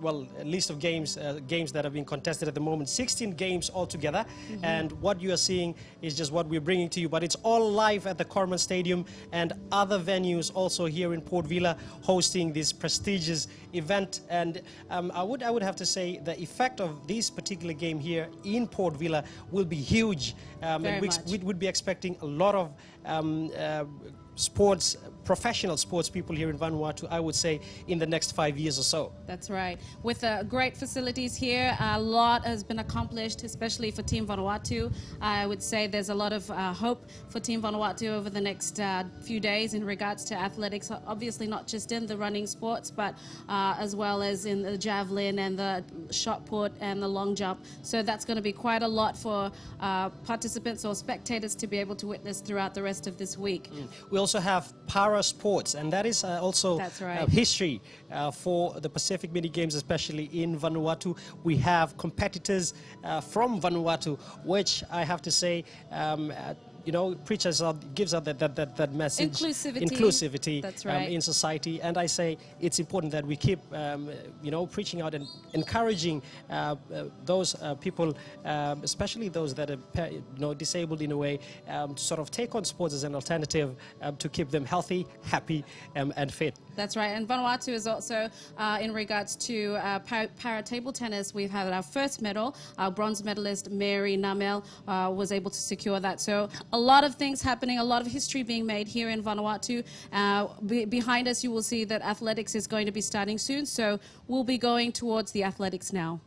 well, a list of games games that have been contested at the moment. 16 games altogether, and what you are seeing is just what we're bringing to you. But it's all live at the Corman Stadium and other venues also here in Port Vila, hosting this prestigious event. And I would have to say the effect of this particular game here in Port Vila will be huge, and we would be expecting a lot of professional sports people here in Vanuatu, I would say, in the next 5 years or so. That's right. With great facilities here, a lot has been accomplished, especially for Team Vanuatu. I would say there's a lot of hope for Team Vanuatu over the next few days in regards to athletics, obviously not just in the running sports, but as well as in the javelin and the shot put and the long jump. So that's going to be quite a lot for participants or spectators to be able to witness throughout the rest of this week. We also have para sports, and that is also history for the Pacific Mini Games, especially in Vanuatu. We have competitors from Vanuatu, which I have to say, you know, gives out that message. Inclusivity. That's right. In society. And I say it's important that we keep, you know, preaching out and encouraging those people, especially those that are, you know, disabled in a way, to sort of take on sports as an alternative to keep them healthy, happy, and fit. That's right. And Vanuatu is also, in regards to para table tennis, we've had our first medal. Our bronze medalist, Mary Namel, was able to secure that. So a lot of things happening, a lot of history being made here in Vanuatu. Behind us, you will see that athletics is going to be starting soon. So we'll be going towards the athletics now.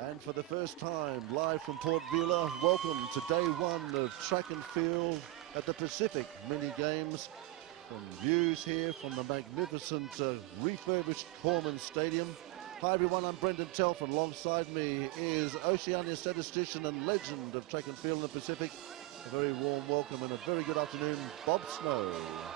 And for the first time, live from Port Vila, welcome to day one of track and field at the Pacific Mini Games. From views here from the magnificent refurbished Corman Stadium. Hi everyone, I'm Brendan Telford. Alongside me is Oceania statistician and legend of track and field in the Pacific. A very warm welcome and a very good afternoon, Bob Snow.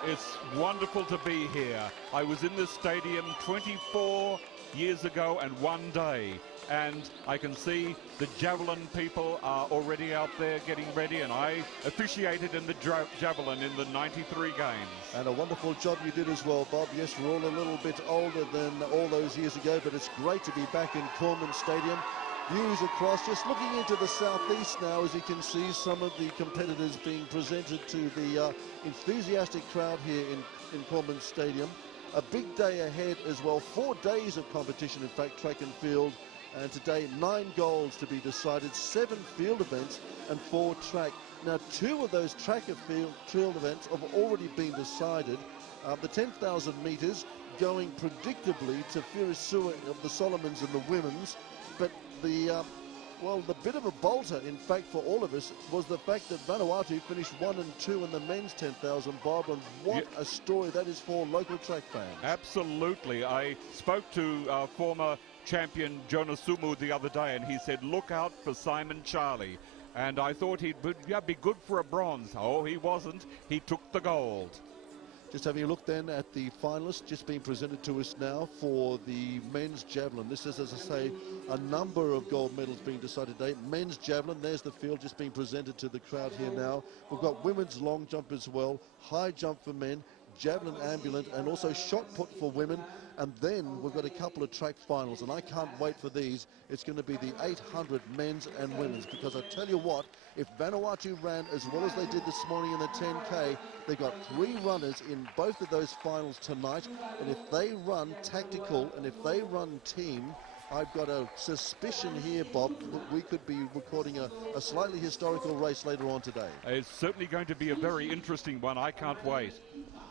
It's wonderful to be here. I was in this stadium 24 years ago and 1 day, and I can see the javelin people are already out there getting ready, and I officiated in the javelin in the 93 games. And a wonderful job you did as well, Bob. Yes, we're all a little bit older than all those years ago, but it's great to be back in Corman Stadium. Views across, just looking into the southeast now, as you can see some of the competitors being presented to the enthusiastic crowd here in Corman Stadium. A big day ahead as well, 4 days of competition, in fact, track and field. And today, 9 goals to be decided, 7 field events and 4 track. Now, 2 of those track and field events have already been decided. The 10,000 metres going predictably to Firisua of the Solomons and the women's. But the bit of a bolter, in fact, for all of us was the fact that Vanuatu finished 1 and 2 in the men's 10,000, Bob, and what a story that is for local track fans. Absolutely. I spoke to former champion Jonas Sumu the other day, and he said, look out for Simon Charlie. And I thought he'd be good for a bronze. Oh, he wasn't. He took the gold. Just having a look then at the finalists just being presented to us now for the men's javelin. This is, as I say, a number of gold medals being decided today. Men's javelin, there's the field just being presented to the crowd here now. We've got women's long jump as well, high jump for men, javelin ambulant, and also shot put for women. And then we've got a couple of track finals, and I can't wait for these. It's going to be the 800 men's and women's, because I tell you what, if Vanuatu ran as well as they did this morning in the 10K, they've got 3 runners in both of those finals tonight. And if they run tactical and if they run team, I've got a suspicion here, Bob, that we could be recording a slightly historical race later on today. It's certainly going to be a very interesting one. I can't wait.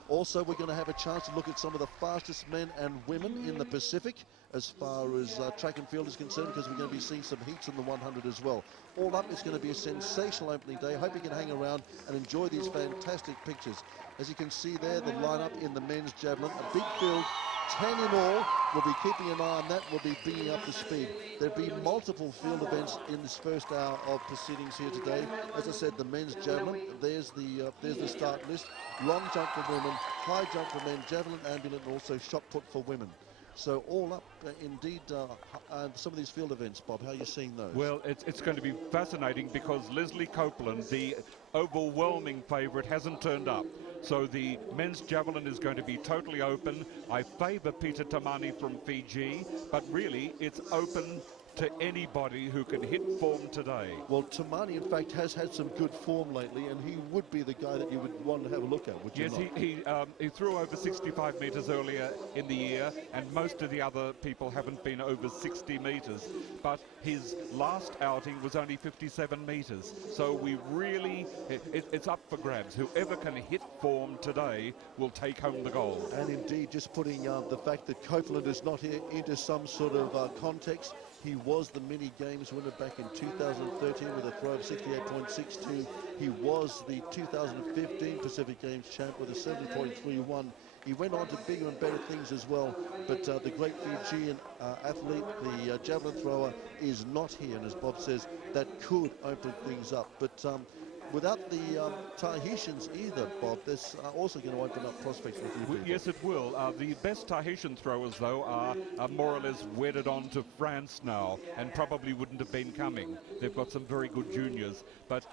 Also, we're going to have a chance to look at some of the fastest men and women in the Pacific as far as track and field is concerned, because we're going to be seeing some heats in the 100 as well. All up, it's going to be a sensational opening day. Hope you can hang around and enjoy these fantastic pictures. As you can see there, the lineup in the men's javelin, a big field, 10 in all. We'll be keeping an eye on that. We'll be bringing up the speed. There'll be multiple field events in this first hour of proceedings here today. As I said, the men's javelin, there's the start list. Long jump for women, high jump for men, javelin ambulant, and also shot put for women. So all up, indeed, some of these field events, Bob, how are you seeing those? Well, it's going to be fascinating because Leslie Copeland, the overwhelming favourite, hasn't turned up. So the men's javelin is going to be totally open. I favour Peter Tamani from Fiji, but really it's open to anybody who can hit form today. Well, Tamani, in fact, has had some good form lately, and he would be the guy that you would want to have a look at, would you not? Yes, he threw over 65 metres earlier in the year, and most of the other people haven't been over 60 metres. But his last outing was only 57 metres. So we really, it's up for grabs. Whoever can hit form today will take home the gold. And indeed, just putting the fact that Copeland is not here into some sort of context. He was the mini games winner back in 2013 with a throw of 68.62. He was the 2015 Pacific Games champ with a 7.31. He went on to bigger and better things as well, but the great Fijian athlete, the javelin thrower, is not here, and as Bob says, that could open things up. But without the Tahitians either, Bob, this also going to open up prospects for a few people. Yes, it will. The best Tahitian throwers, though, are more or less wedded on to France now, and probably wouldn't have been coming. They've got some very good juniors, but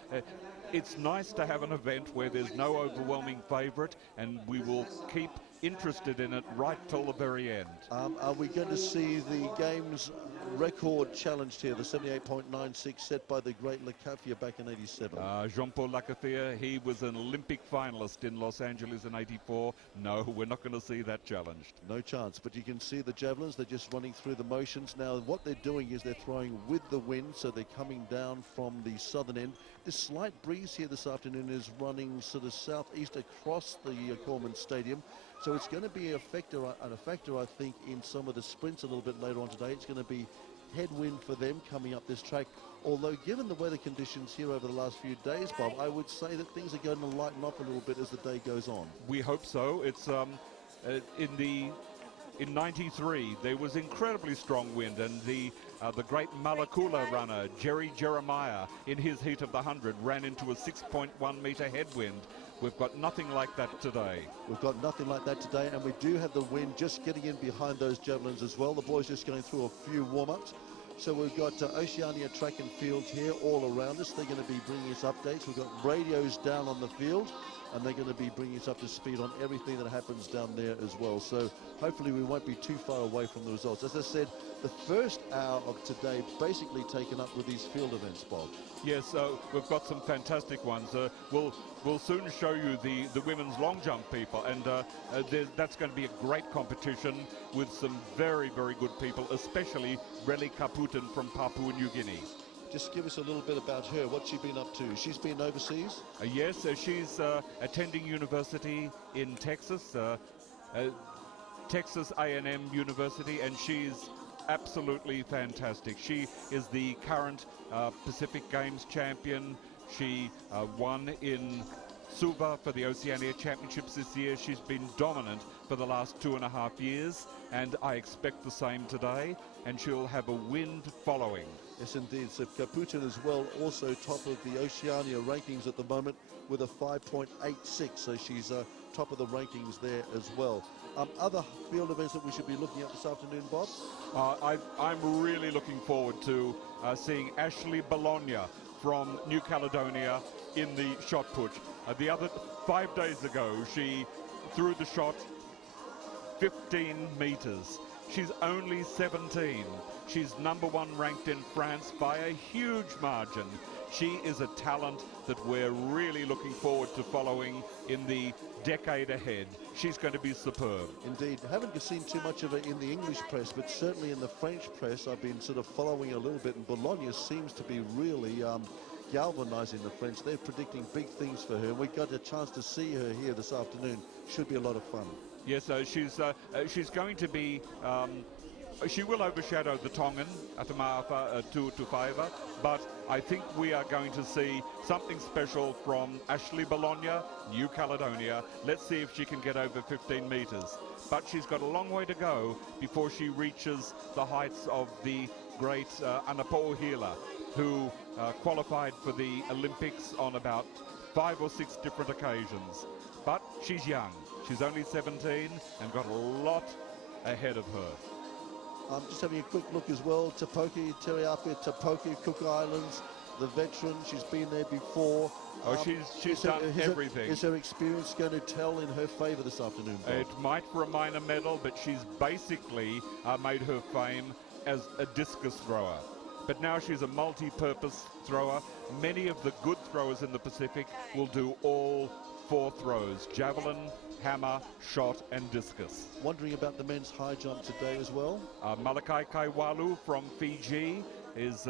it's nice to have an event where there's no overwhelming favourite, and we will keep interested in it right till the very end. Are we going to see the game's record challenged here, the 78.96 set by the great Lacafia back in 87? Jean-Paul Lacafia, he was an Olympic finalist in Los Angeles in 84. No, we're not going to see that challenged. No chance, but you can see the javelins, they're just running through the motions. Now, what they're doing is they're throwing with the wind, so they're coming down from the southern end. This slight breeze here this afternoon is running sort of southeast across the Corman Stadium. So it's going to be a factor, I think, in some of the sprints a little bit later on today. It's going to be headwind for them coming up this track. Although, given the weather conditions here over the last few days, Bob, I would say that things are going to lighten up a little bit as the day goes on. We hope so. It's in 93, there was incredibly strong wind, and the great Malakula runner, Jerry Jeremiah, in his heat of the 100, ran into a 6.1 metre headwind. We've got nothing like that today. We've got nothing like that today, and we do have the wind just getting in behind those javelins as well. The boys just going through a few warm-ups. So we've got Oceania track and field here all around us. They're going to be bringing us updates. We've got radios down on the field, and they're going to be bringing us up to speed on everything that happens down there as well. So hopefully we won't be too far away from the results. As I said, the first hour of today basically taken up with these field events, Bob. Yes, we've got some fantastic ones. We'll soon show you the women's long jump people, and that's going to be a great competition with some very, very good people, especially Ronica Putin from Papua New Guinea. Just give us a little bit about her. What's she been up to? She's been overseas? Yes, she's attending university in Texas, Texas A&M University, and she's absolutely fantastic. She is the current Pacific Games champion. She won in Suva for the Oceania Championships this year. She's been dominant for the last 2.5 years, and I expect the same today, and she'll have a wind following. Yes, indeed. So Putin as well, also top of the Oceania rankings at the moment with a 5.86. So she's top of the rankings there as well. Other field events that we should be looking at this afternoon, Bob? I'm really looking forward to seeing Ashley Bologna from New Caledonia in the shot put. The other 5 days ago, she threw the shot 15 meters. She's only 17. She's #1 ranked in France by a huge margin. She is a talent that we're really looking forward to following in the decade ahead. She's going to be superb. Indeed. Haven't seen too much of her in the English press, but certainly in the French press, I've been sort of following a little bit, and Bologna seems to be really galvanizing the French. They're predicting big things for her, and we got a chance to see her here this afternoon. Should be a lot of fun. Yes, she's going to be. She will overshadow the Tongan at the Maafa Tu'utu'whaiva, but I think we are going to see something special from Ashley Bologna, New Caledonia. Let's see if she can get over 15 meters. But she's got a long way to go before she reaches the heights of the great Anapo'o Hila, who qualified for the Olympics on about 5 or 6 different occasions. But she's young. She's only 17 and got a lot ahead of her. Just having a quick look as well. Tapoki, Teriapi, Tapoki, Cook Islands. the veteran. She's been there before. Oh, she's done everything. Is her experience going to tell in her favour this afternoon, Bob? It might for a minor medal, but she's basically made her fame as a discus thrower. But now she's a multi-purpose thrower. Many of the good throwers in the Pacific will do all 4 throws: javelin, hammer, shot and discus. Wondering about the men's high jump today as well? Malakai Kaiwalu from Fiji is...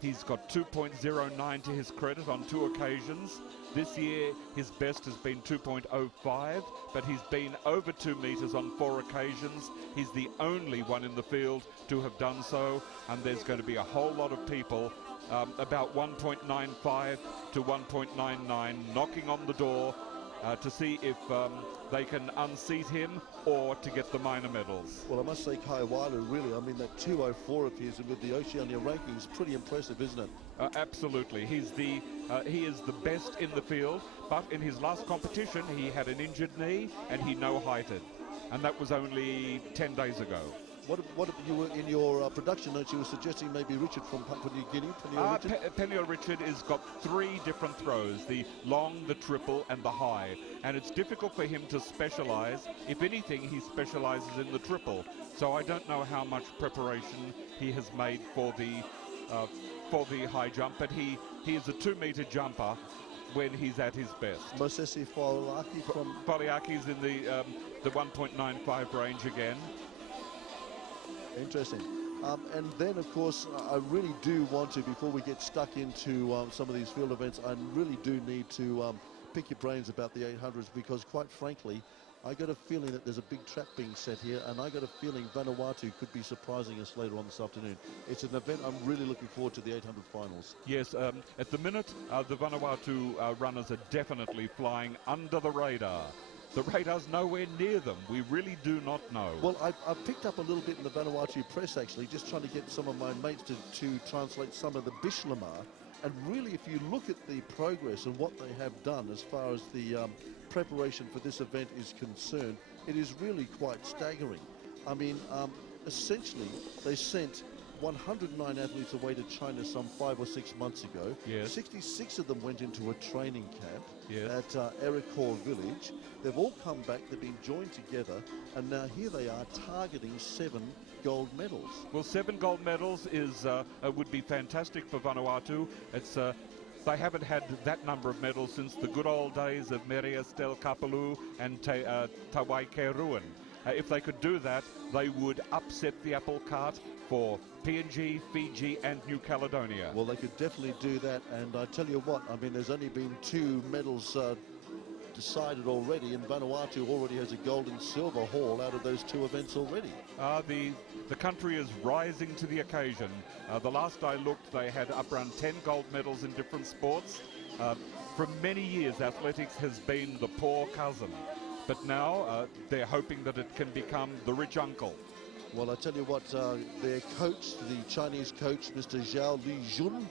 he's got 2.09 to his credit on 2 occasions. This year his best has been 2.05, but he's been over 2 meters on 4 occasions. He's the only one in the field to have done so, and there's going to be a whole lot of people, about 1.95 to 1.99, knocking on the door to see if they can unseat him or to get the minor medals. Well, I must say, Kaiwalu, really, I mean, that 2:04 of his with the Oceania ranking is pretty impressive, isn't it? Absolutely. He is the best in the field, but in his last competition, he had an injured knee and he no-heighted, and that was only 10 days ago. What you were in your production notes, you were suggesting maybe Richard from Papua New Guinea, Penio Richard? Penio Richard has got 3 different throws: the long, the triple and the high, and it's difficult for him to specialize. If anything, he specializes in the triple, so I don't know how much preparation he has made for the high jump, but he is a 2-meter jumper when he's at his best. Mosesi Foliaki from... Foliaki's in the 1.95 range again. Interesting. And then, of course, I really do want to, before we get stuck into some of these field events, I really do need to pick your brains about the 800s, because, quite frankly, I got a feeling that there's a big trap being set here, and I got a feeling Vanuatu could be surprising us later on this afternoon. It's an event I'm really looking forward to, the 800 finals. Yes, at the minute, the Vanuatu runners are definitely flying under the radar. The radar's nowhere near them. We really do not know. Well, I've picked up a little bit in the Vanuatu press, actually, just trying to get some of my mates to translate some of the Bishlamar. And really, if you look at the progress and what they have done as far as the preparation for this event is concerned, it is really quite staggering. I mean, essentially, they sent 109 athletes away to China some 5 or 6 months ago. Yes. 66 of them went into a training camp. Yes. At Erikor village. They've all come back, they've been joined together, and now here they are targeting 7 gold medals. Well, 7 gold medals is would be fantastic for Vanuatu. It's they haven't had that number of medals since the good old days of Meriastel Kapalu and Tawai Keruan. If they could do that, they would upset the apple cart for PNG, Fiji and New Caledonia. Well, they could definitely do that, and I tell you what, I mean, there's only been 2 medals decided already, and Vanuatu already has a gold and silver haul out of those 2 events already. The country is rising to the occasion. The last I looked, they had up around 10 gold medals in different sports. For many years, athletics has been the poor cousin, but now they're hoping that it can become the rich uncle. Well, I tell you what, their coach, the Chinese coach, Mr. Zhao Lijun,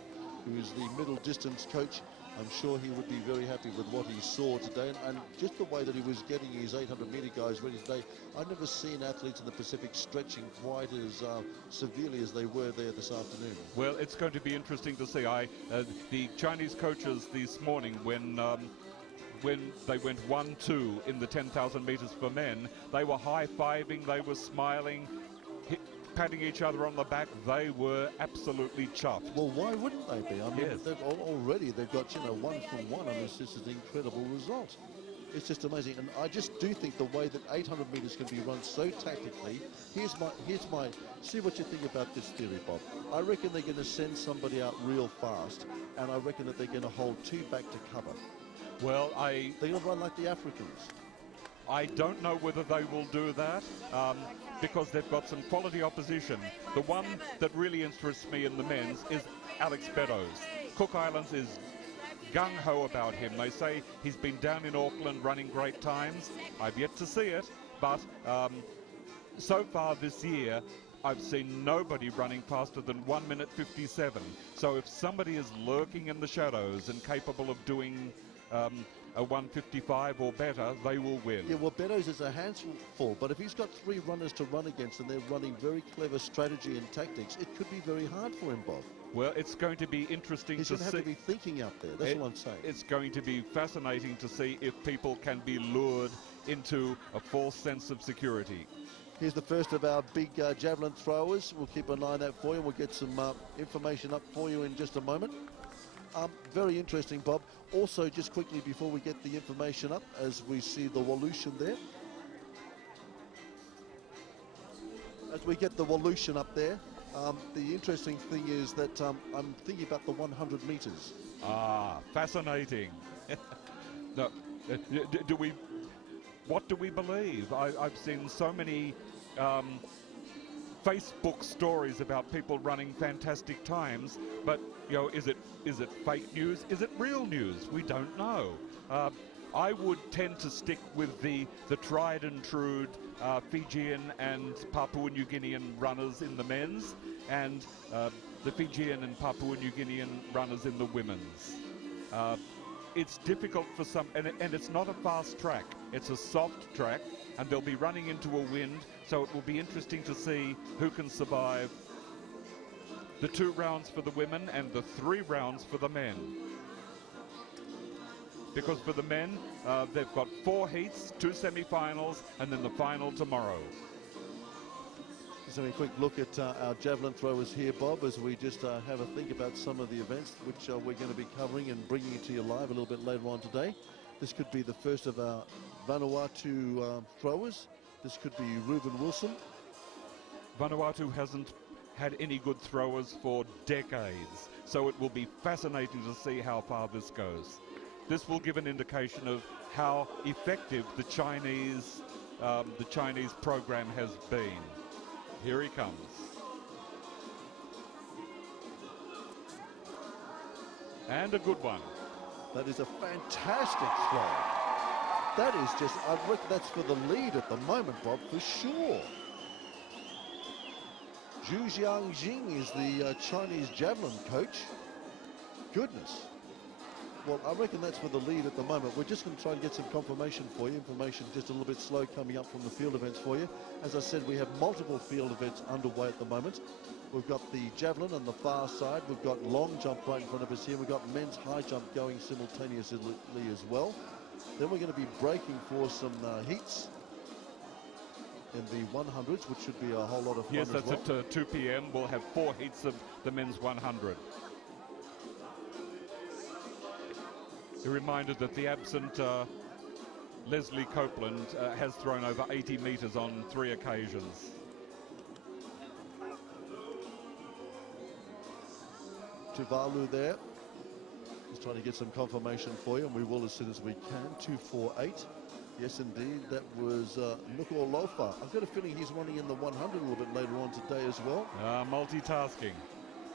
who is the middle distance coach, I'm sure he would be very happy with what he saw today, and just the way that he was getting his 800-meter guys ready today. I've never seen athletes in the Pacific stretching quite as severely as they were there this afternoon. Well, it's going to be interesting to see. The Chinese coaches this morning, when they went 1-2 in the 10,000 meters for men, they were high-fiving, they were smiling, patting each other on the back. They were absolutely chuffed. Well, why wouldn't they be? I mean, yes. they've got, you know, 1 from 1. I mean, it's just an incredible result. It's just amazing, and I just do think the way that 800 meters can be run so tactically. Here's my. See what you think about this theory, Bob. I reckon they're going to send somebody out real fast, and I reckon that they're going to hold 2 back to cover. Well, they're going to run like the Africans. I don't know whether they will do that because they've got some quality opposition. The one that really interests me in the men's is Alex Beddoes. Cook Islands is gung-ho about him. They say he's been down in Auckland running great times. I've yet to see it, but so far this year, I've seen nobody running faster than 1 minute 57. So if somebody is lurking in the shadows and capable of doing a 155 or better, they will win. Yeah, well, Beddoes is a handful, but if he's got 3 runners to run against and they're running very clever strategy and tactics, it could be very hard for him, Bob. Well, it's going to be interesting to see. He's going to have to be thinking out there, that's all I'm saying. It's going to be fascinating to see if people can be lured into a false sense of security. Here's the first of our big javelin throwers. We'll keep an eye on that for you. We'll get some information up for you in just a moment. Very interesting, Bob. Also, just quickly before we get the information up, as we see the Wolution there. As we get the Wolution up there, the interesting thing is that I'm thinking about the 100 meters. Ah, fascinating. No, what do we believe? I've seen so many Facebook stories about people running fantastic times, but you know, is it fake news? Is it real news? We don't know. I would tend to stick with the tried and true Fijian and Papua New Guinean runners in the men's, and the Fijian and Papua New Guinean runners in the women's. It's difficult for some, and it's not a fast track. It's a soft track, and they'll be running into a wind, so it will be interesting to see who can survive the 2 rounds for the women and the 3 rounds for the men. Because for the men, they've got 4 heats, 2 semi-finals, and then the final tomorrow. Just having a quick look at our javelin throwers here, Bob, as we just have a think about some of the events which we're going to be covering and bringing it to you live a little bit later on today. This could be the first of our Vanuatu throwers. This could be Reuben Wilson. Vanuatu hasn't had any good throwers for decades, so it will be fascinating to see how far this goes. This will give an indication of how effective the Chinese program has been. Here he comes. And a good one. That is a fantastic throw. That is just, I reckon that's for the lead at the moment, Bob, for sure. Zhu Jiangjing is the Chinese javelin coach. Goodness. Well, I reckon that's for the lead at the moment. We're just going to try and get some confirmation for you. Information just a little bit slow coming up from the field events for you. As I said, we have multiple field events underway at the moment. We've got the javelin on the far side. We've got long jump right in front of us here. We've got men's high jump going simultaneously as well. Then we're going to be breaking for some heats in the 100s, which should be a whole lot of fun. Yes, as that's well. at 2 p.m. We'll have 4 heats of the men's 100. A reminder that the absent Leslie Copeland has thrown over 80 meters on 3 occasions. Tuvalu there. Just trying to get some confirmation for you, and we will as soon as we can. 248. Yes, indeed, that was Nuko Lofa. I've got a feeling he's running in the 100 a little bit later on today as well. Multitasking,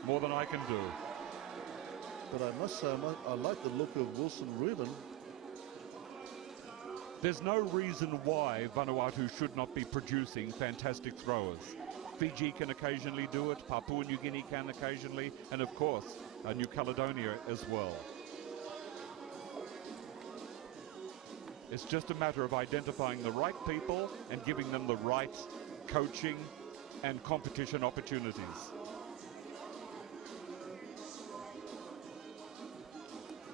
more than I can do. But I must say, I like the look of Wilson Reuben. There's no reason why Vanuatu should not be producing fantastic throwers. Fiji can occasionally do it, Papua New Guinea can occasionally, and of course, New Caledonia as well. It's just a matter of identifying the right people and giving them the right coaching and competition opportunities.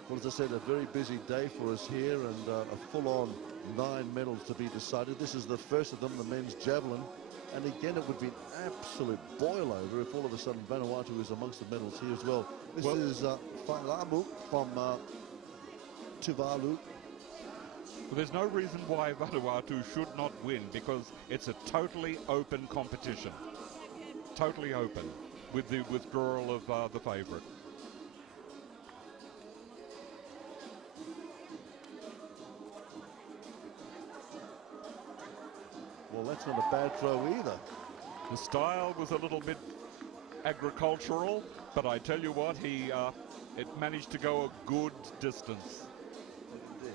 Well, as I said, a very busy day for us here, and a full-on 9 medals to be decided. This is the first of them, the men's javelin. And again, it would be an absolute boil-over if all of a sudden Vanuatu is amongst the medals here as well. This is Falamu from Tuvalu. Well, there's no reason why Vanuatu should not win, because it's a totally open competition. Totally open, with the withdrawal of the favourite. Well, that's not a bad throw either. The style was a little bit agricultural, but I tell you what, it managed to go a good distance. Indeed.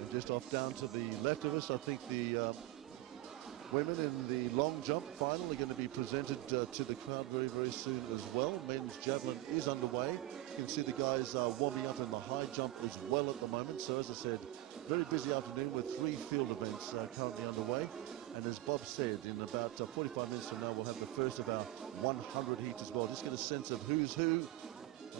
And just off down to the left of us, I think the women in the long jump final are going to be presented to the crowd very, very soon as well. Men's javelin is underway. You can see the guys warming up in the high jump as well at the moment. So as I said, very busy afternoon with 3 field events currently underway. And as Bob said, in about 45 minutes from now, we'll have the first of our 100 heats as well. Just get a sense of who's who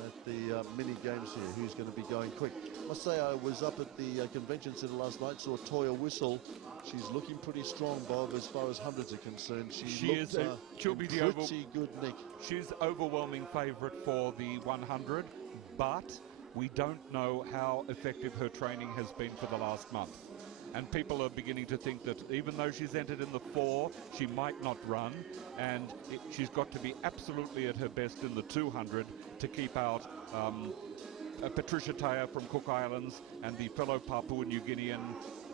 at the mini games here, who's going to be going quick. I must say I was up at the convention center last night, saw Toya Whistle. She's looking pretty strong, Bob, as far as hundreds are concerned. She'll be the pretty good nick. She's overwhelming favourite for the 100, but we don't know how effective her training has been for the last month. And people are beginning to think that even though she's entered in the 4, she might not run, and she's got to be absolutely at her best in the 200 to keep out Patricia Taya from Cook Islands and the fellow Papua New Guinean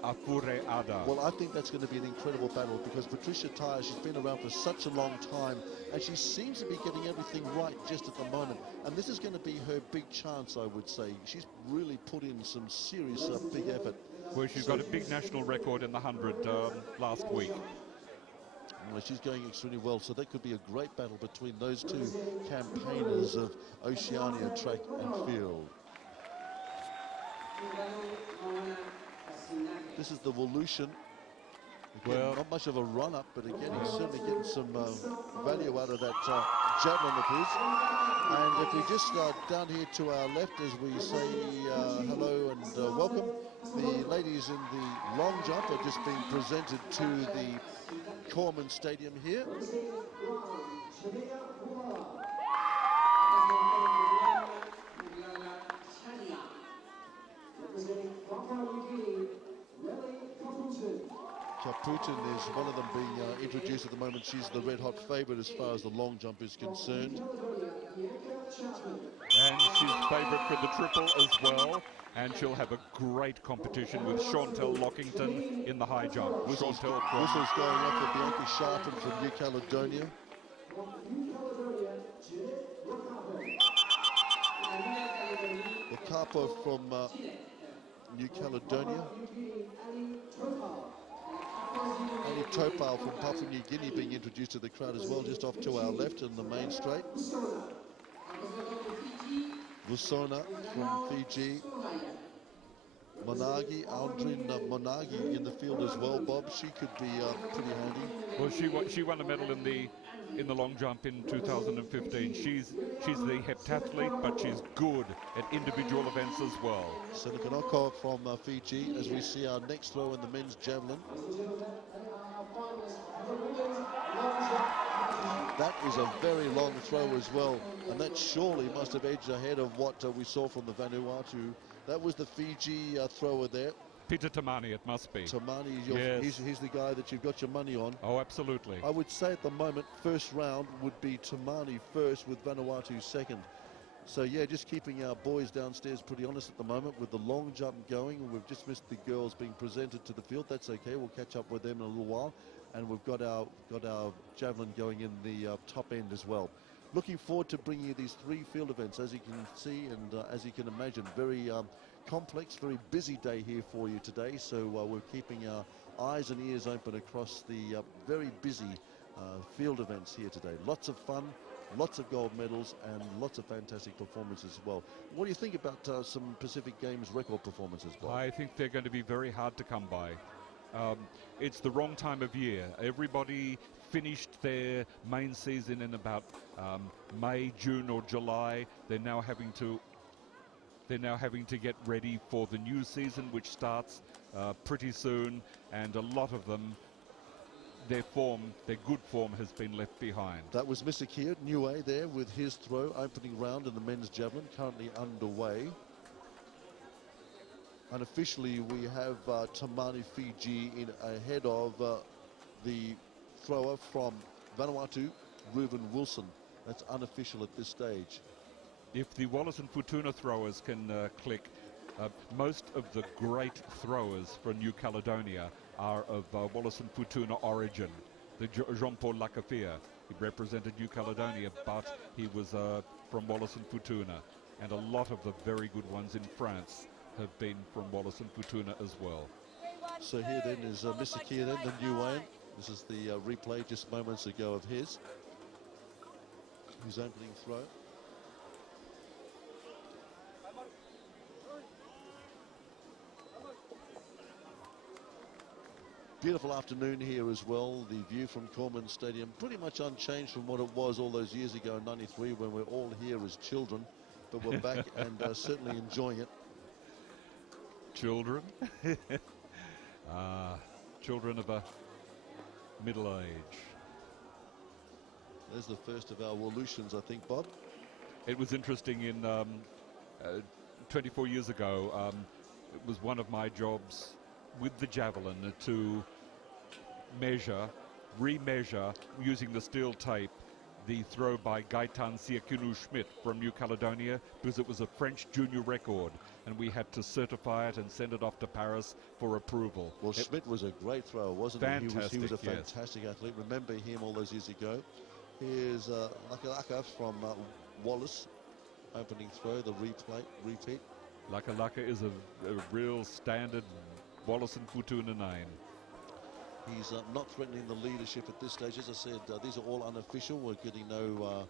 Afure Ada. Well, I think that's going to be an incredible battle because Patricia Taya, she's been around for such a long time and she seems to be getting everything right just at the moment. And this is going to be her big chance, I would say. She's really put in some serious big effort. Well, she's got a big national record in the 100 last week. Well, she's going extremely well, so that could be a great battle between those two campaigners of Oceania track and field. This is the Volution. Again, well, not much of a run-up, but again, he's certainly getting some value out of that javelin of his. And if we just down here to our left as we say hello and welcome, the ladies in the long jump are just being presented to the Corman Stadium here. Putin is one of them being introduced at the moment. She's the red-hot favourite as far as the long jump is concerned. And she's favourite for the triple as well. And she'll have a great competition with Chantel Lockington in the high jump. Whistle's going up for Bianca Sharpen from New Caledonia. The Karpov from New Caledonia. Annie Topal from Papua New Guinea being introduced to the crowd as well, just off to our left in the main straight. Vusona from Fiji. Monagi, Aldrin Monagi in the field as well, Bob. She could be pretty handy. Well, she won a medal in the long jump in 2015. She's the heptathlete, but she's good at individual events as well. Senekanoko from Fiji, as we see our next throw in the men's javelin. That is a very long throw as well, and that surely must have edged ahead of what we saw from the Vanuatu. That was the Fiji thrower there. Peter Tamani, it must be. Tamani, yes. he's the guy that you've got your money on. Oh, absolutely. I would say at the moment, first round would be Tamani first with Vanuatu second. So, yeah, just keeping our boys downstairs pretty honest at the moment with the long jump going. We've just missed the girls being presented to the field. That's okay. We'll catch up with them in a little while. And we've got our javelin going in the top end as well. Looking forward to bringing you these 3 field events, as you can see and as you can imagine. Very complex, very busy day here for you today. So we're keeping our eyes and ears open across the very busy field events here today. Lots of fun, lots of gold medals, and lots of fantastic performances as well. What do you think about some Pacific Games record performances, Bob? I think they're going to be very hard to come by. It's the wrong time of year. Everybody finished their main season in about May, June or July. They're now having to get ready for the new season, which starts pretty soon, and a lot of them, their good form has been left behind. That was Mr. Kier, Niue there with his throw, opening round in the men's javelin, currently underway. Unofficially, we have Tamani Fiji in ahead of the thrower from Vanuatu, Reuben Wilson. That's unofficial at this stage. If the Wallace and Futuna throwers can click, most of the great throwers for New Caledonia are of Wallace and Futuna origin. The Jean-Paul Lacafia, he represented New Caledonia, but he was from Wallace and Futuna. And a lot of the very good ones in France have been from Wallace and Futuna as well. So here then is Misaki, then the new Wayne. This is the replay just moments ago of his opening throw. Beautiful afternoon here as well. The view from Corman Stadium pretty much unchanged from what it was all those years ago in '93 when we're all here as children, but we're back and certainly enjoying it. Children? Children of a middle age. There's the first of our evolutions, I think, Bob. It was interesting in 24 years ago, it was one of my jobs with the Javelin to remeasure using the steel tape the throw by Gaetan Siakinu-Schmidt from New Caledonia, because it was a French junior record and we had to certify it and send it off to Paris for approval. Well, Schmidt was a great thrower, wasn't fantastic, he? He was a yes. fantastic athlete. Remember him all those years ago. Here's Laka from Wallace, opening throw, the repeat. Laka Laka is a real standard Wallace and Futuna name. He's not threatening the leadership at this stage. As I said, these are all unofficial. We're getting no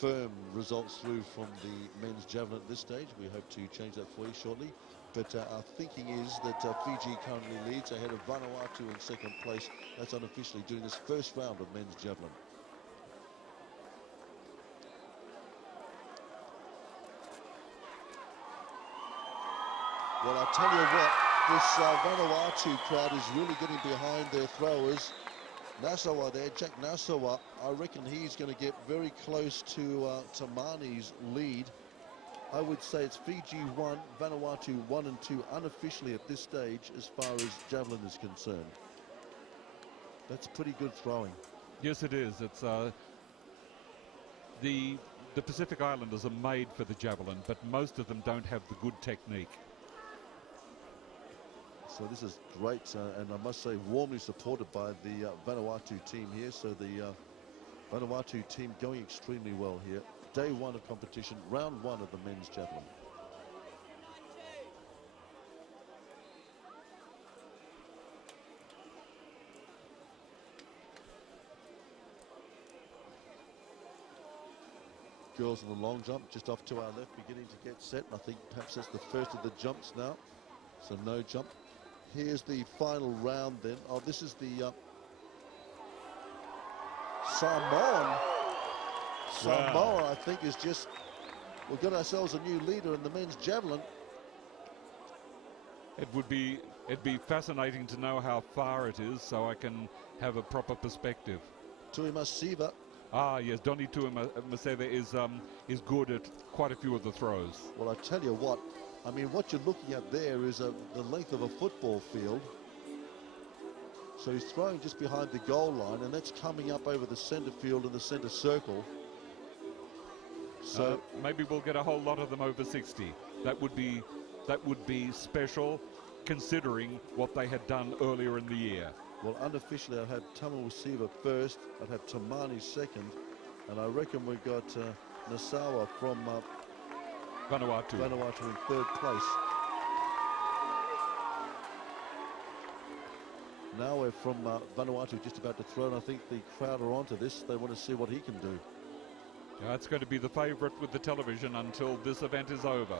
firm results through from the men's javelin at this stage. We hope to change that for you shortly. But our thinking is that Fiji currently leads ahead of Vanuatu in second place. That's unofficially during this first round of men's javelin. Well, I'll tell you what, this Vanuatu crowd is really getting behind their throwers. Nasawa there, Jack Nasawa, I reckon he's going to get very close to Tamani's lead. I would say it's Fiji 1, Vanuatu 1 and 2 unofficially at this stage as far as javelin is concerned. That's pretty good throwing. Yes, it is. It's the Pacific Islanders are made for the javelin, but most of them don't have the good technique. So this is great, and I must say warmly supported by the Vanuatu team here. So the Vanuatu team going extremely well here. Day one of competition, round one of the men's javelin. Girls in the long jump just off to our left, beginning to get set. I think perhaps that's the first of the jumps now. So no jump. Here's the final round then. Oh, this is the Samoan. Samoa, I think, is just, we've got ourselves a new leader in the men's javelin. It'd be fascinating to know how far it is so I can have a proper perspective. Tuimasiva. Ah, yes, Donny Tuimaseva is good at quite a few of the throws. Well, I tell you what, I mean, what you're looking at there is the length of a football field. So he's throwing just behind the goal line, and that's coming up over the center field and the center circle. So maybe we'll get a whole lot of them over 60. That would be special, considering what they had done earlier in the year. Well, unofficially, I'd have Tuimasiva first, I'd have Tamani second, and I reckon we've got Nasawa from Vanuatu in third place. Now we're from Vanuatu just about to throw, and I think the crowd are onto this. They want to see what he can do. It's going to be the favourite with the television until this event is over.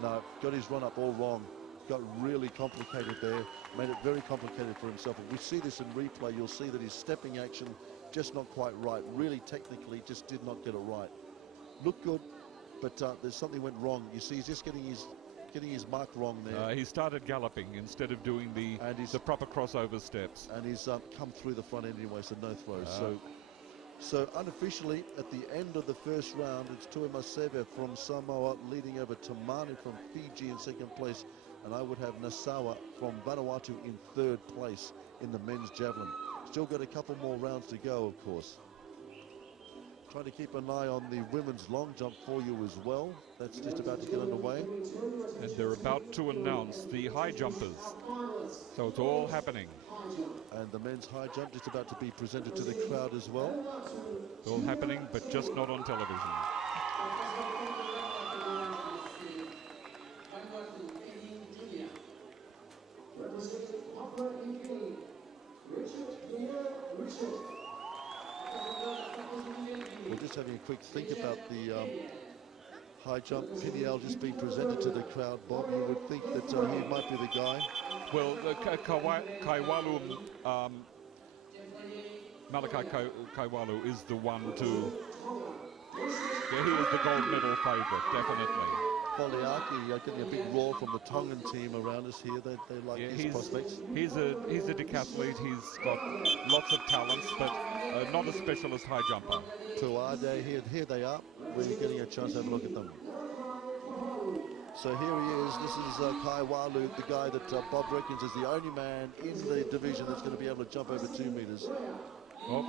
No, got his run up all wrong. Got really complicated there. Made it very complicated for himself. If we see this in replay, you'll see that his stepping action just not quite right. Really technically just did not get it right. Looked good, but there's something went wrong. You see, he's just getting his mark wrong there. He started galloping instead of doing the proper crossover steps. And he's come through the front end anyway, so no throws. So unofficially, at the end of the first round, it's Tuimaseva from Samoa leading over Tamani from Fiji in second place, and I would have Nasawa from Vanuatu in third place in the men's javelin. Still got a couple more rounds to go, of course. Trying to keep an eye on the women's long jump for you as well. That's just about to get underway. And they're about to announce the high jumpers. So it's all happening. And the men's high jump just about to be presented to the crowd as well. It's all happening, but just not on television. just having a quick think about the high jump. Piniel just being presented to the crowd, Bob. You would think that he might be the guy. Well, Kaiwalu, Malakai Kaiwalu is the one to... Yeah, he is the gold medal favourite, definitely. Foliaki getting a big roar from the Tongan team around us here. They like his prospects. He's a decathlete. He's got lots of talents, but not a specialist high jumper. Tuade, here they are. We're getting a chance to have a look at them. So here he is. This is Kaiwalu, the guy that Bob reckons is the only man in the division that's going to be able to jump over 2 meters. Well,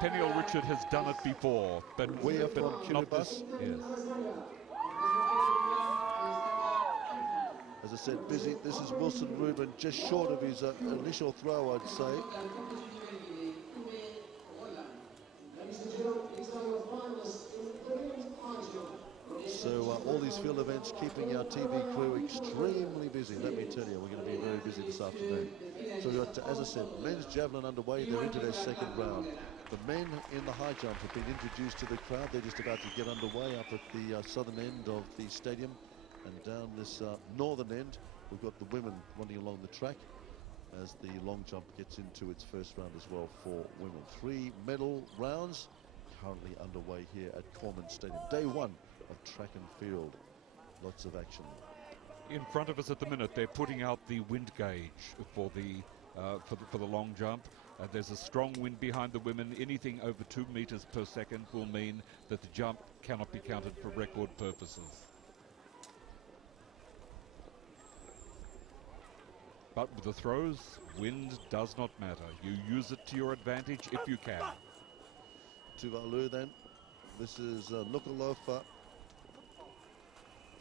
Peniel Richard has done it before, but we are from Kiribati. Yes. As I said, busy. This is Wilson Rubin, just short of his initial throw, I'd say. So all these field events keeping our TV crew extremely busy. Let me tell you, we're going to be very busy this afternoon. So we've got, as I said, men's javelin underway. They're into their second round. The men in the high jump have been introduced to the crowd. They're just about to get underway up at the southern end of the stadium. And down this northern end, we've got the women running along the track as the long jump gets into its first round as well for women. 3 medal rounds currently underway here at Corman Stadium. Day 1 of track and field. Lots of action. In front of us at the minute, they're putting out the wind gauge for the long jump. There's a strong wind behind the women. Anything over 2 meters per second will mean that the jump cannot be counted for record purposes. But with the throws, wind does not matter. You use it to your advantage if you can. Tuvalu then. This is Nukalofa.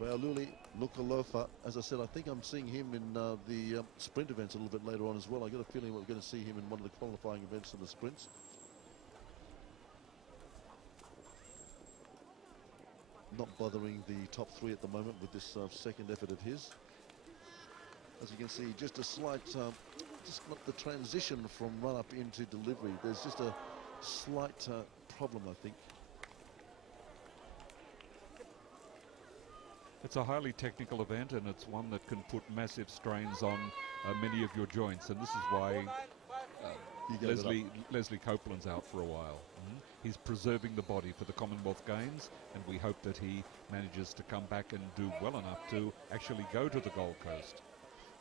Vailuli Nukalofa. As I said, I think I'm seeing him in the sprint events a little bit later on as well. I got a feeling we're going to see him in one of the qualifying events in the sprints. Not bothering the top 3 at the moment with this second effort of his. As you can see, just a slight, just not the transition from run-up into delivery. There's just a slight problem, I think. It's a highly technical event, and it's one that can put massive strains on many of your joints, and this is why Leslie Copeland's out for a while. He's preserving the body for the Commonwealth Games, and we hope that he manages to come back and do well enough to actually go to the Gold Coast.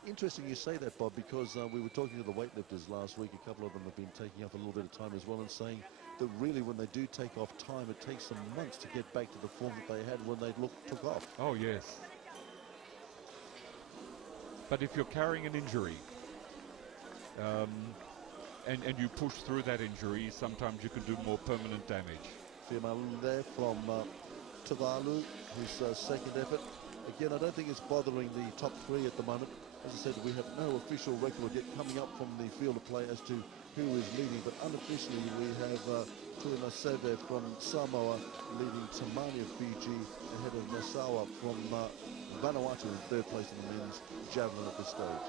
Interesting you say that, Bob, because we were talking to the weightlifters last week. A couple of them have been taking up a little bit of time as well and saying that really when they do take off time, it takes them months to get back to the form that they had when they took off. Oh, yes. But if you're carrying an injury and you push through that injury, sometimes you can do more permanent damage. Female there from Tuvalu, his second effort. Again, I don't think it's bothering the top 3 at the moment. As I said, we have no official record yet coming up from the field of play as to who is leading, but unofficially we have Tuina Seve from Samoa leading Tamani of Fiji ahead of Nasawa from Vanuatu in 3rd place in the men's javelin at this stage.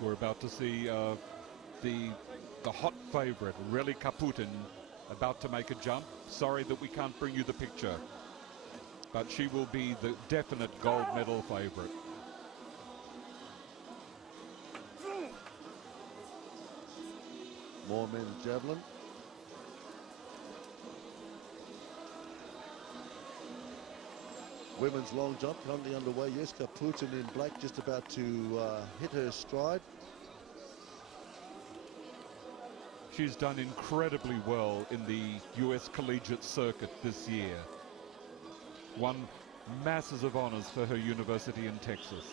We're about to see the hot favourite, Ronica Putin, about to make a jump. Sorry that we can't bring you the picture, but she will be the definite gold medal favourite. More men's javelin. Women's long jump currently underway. Jeska Putin in black just about to hit her stride. She's done incredibly well in the US collegiate circuit this year. Won masses of honors for her university in Texas.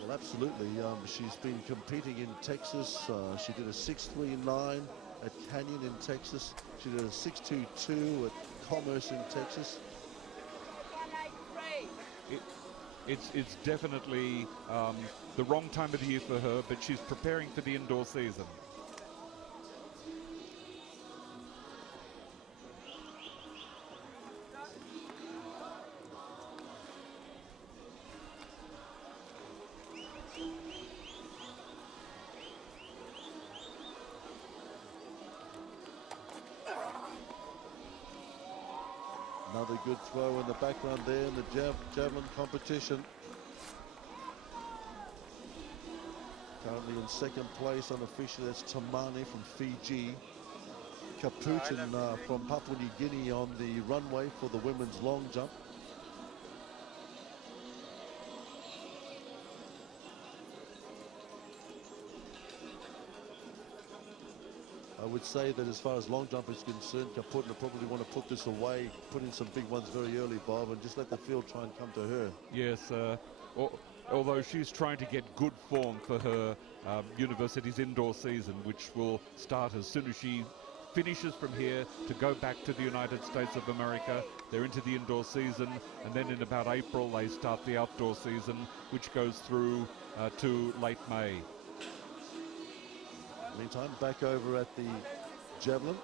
Well, absolutely. She's been competing in Texas. She did a 6.39 at Canyon in Texas. She did a 6.22 at Commerce in Texas. It's definitely the wrong time of the year for her, but she's preparing for the indoor season. good throw in the background there in the javelin competition. Currently in second place unofficially, that's Tamani from Fiji. Putin from Papua New Guinea on the runway for the women's long jump. I would say that as far as long jump is concerned, Putin will probably want to put this away, put in some big ones very early, Bob, and just let the field try and come to her. Yes, although she's trying to get good form for her university's indoor season, which will start as soon as she finishes from here to go back to the United States of America. They're into the indoor season, and then in about April they start the outdoor season, which goes through to late May. Meantime, back over at the javelin.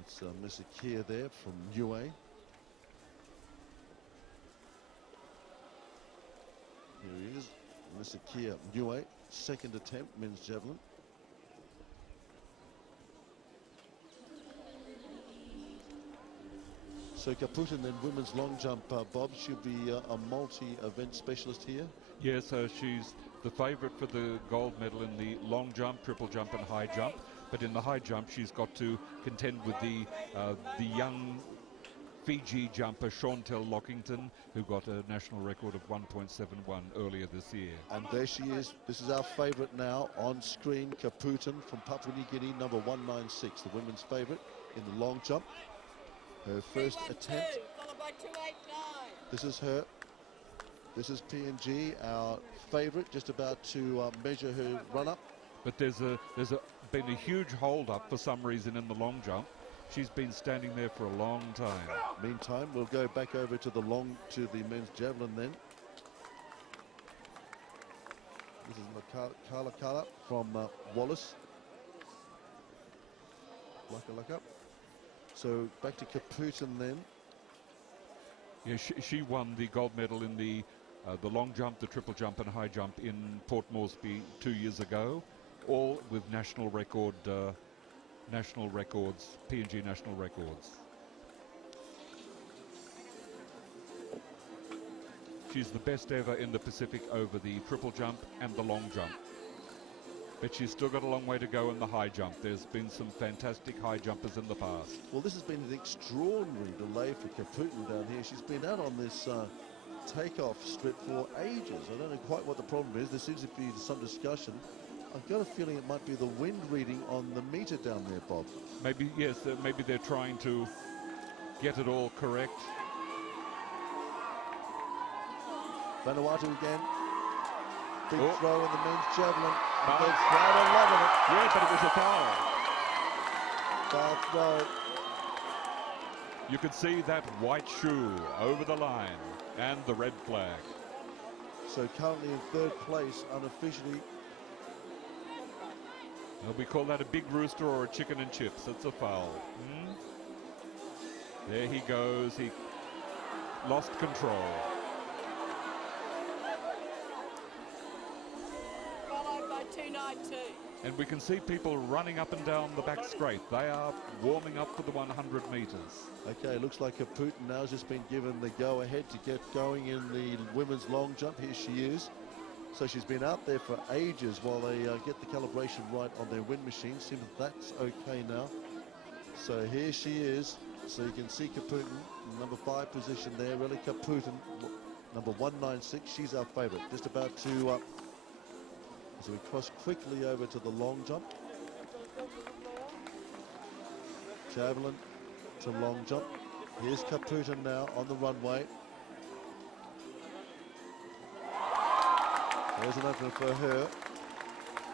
It's Miss Akia there from UA. Here he is, Miss Akia, UA, second attempt, men's javelin. So Putin, then women's long jump, Bob, she'll be a multi-event specialist here. Yes, she's the favourite for the gold medal in the long jump, triple jump and high jump. But in the high jump, she's got to contend with the young Fiji jumper Chantel Lockington, who got a national record of 1.71 earlier this year. And there she is. This is our favourite now on screen, Putin from Papua New Guinea, number 196, the women's favourite in the long jump. Her first attempt. This is her. This is PNG, our favourite, just about to measure her run-up. But there's been a huge hold-up for some reason in the long jump. She's been standing there for a long time. Meantime, we'll go back over to the men's javelin then. This is Makala Kala from Wallace. Laka. So back to Putin then. Yeah, she won the gold medal in the long jump, the triple jump and high jump in Port Moresby 2 years ago, all with national records, PNG national records. She's the best ever in the Pacific over the triple jump and the long jump. But she's still got a long way to go in the high jump. There's been some fantastic high jumpers in the past. Well, this has been an extraordinary delay for Putin down here. She's been out on this takeoff strip for ages. I don't know quite what the problem is. There seems to be some discussion. I've got a feeling it might be the wind reading on the meter down there, Bob. Maybe, yes, maybe they're trying to get it all correct. Vanuatu again. Big throw in the men's javelin. The crowd are loving it. Yeah, but it was a foul. Foul throw. You could see that white shoe over the line and the red flag. So currently in third place, unofficially. Well, we call that a big rooster or a chicken and chips. It's a foul. There he goes. He lost control. And we can see people running up and down the back straight. They are warming up for the 100 metres. Okay, looks like Putin now has just been given the go-ahead to get going in the women's long jump. Here she is. So she's been out there for ages while they get the calibration right on their wind machine. Seems that's okay now. So here she is. So you can see Putin, number 5 position there. Ronica Putin, number 196. She's our favourite. Just about to... So we cross quickly over to the long jump. Javelin to long jump. Here's Putin now on the runway. There's an opener for her.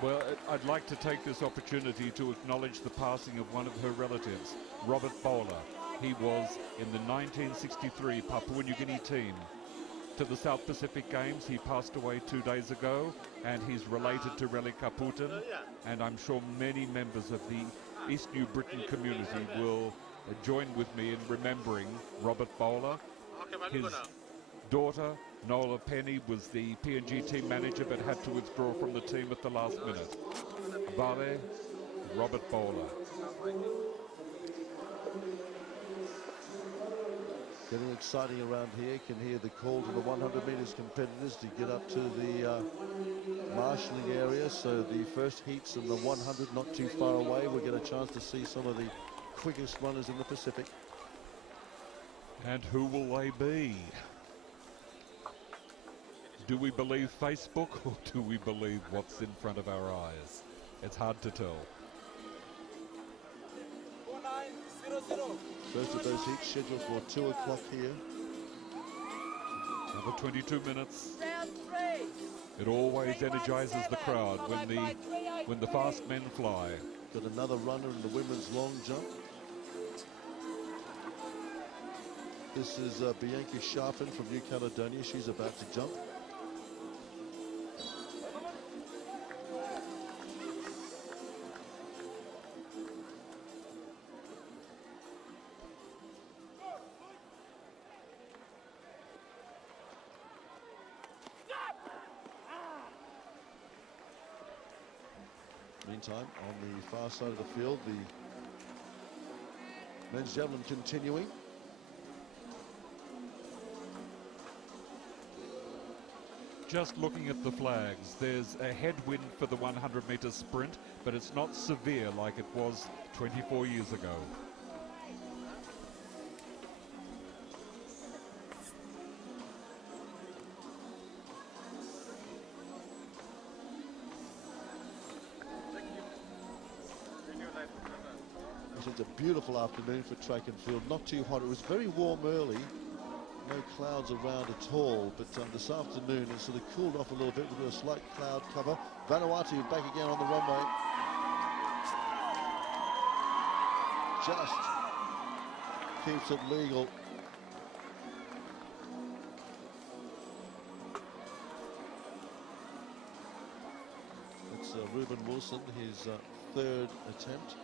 Well, I'd like to take this opportunity to acknowledge the passing of one of her relatives, Robert Bowler. He was in the 1963 Papua New Guinea team to the South Pacific Games. He passed away 2 days ago, and he's related to Ronica Putin, and I'm sure many members of the East New Britain community will join with me in remembering Robert Bowler. His daughter Nola Penny was the PNG team manager but had to withdraw from the team at the last minute. Vale, Robert Bowler. Getting exciting around here. Can hear the call to the 100 metres competitors to get up to the marshalling area. So the first heats and the 100 not too far away. We'll get a chance to see some of the quickest runners in the Pacific. And who will they be? Do we believe Facebook or do we believe what's in front of our eyes? It's hard to tell. First of those heats scheduled for 2 o'clock here. Another 22 minutes. It always energizes the crowd when the fast men fly. Got another runner in the women's long jump. This is Bianca Sharpen from New Caledonia. She's about to jump. Meantime, on the far side of the field, the men's javelin continuing. Just looking at the flags, there's a headwind for the 100-metre sprint, but it's not severe like it was 24 years ago. It's a beautiful afternoon for track and field. Not too hot. It was very warm early. No clouds around at all, but this afternoon it's sort of cooled off a little bit. We've got a slight cloud cover. Vanuatu back again on the runway. Just keeps it legal. It's Ruben Wilson, his third attempt.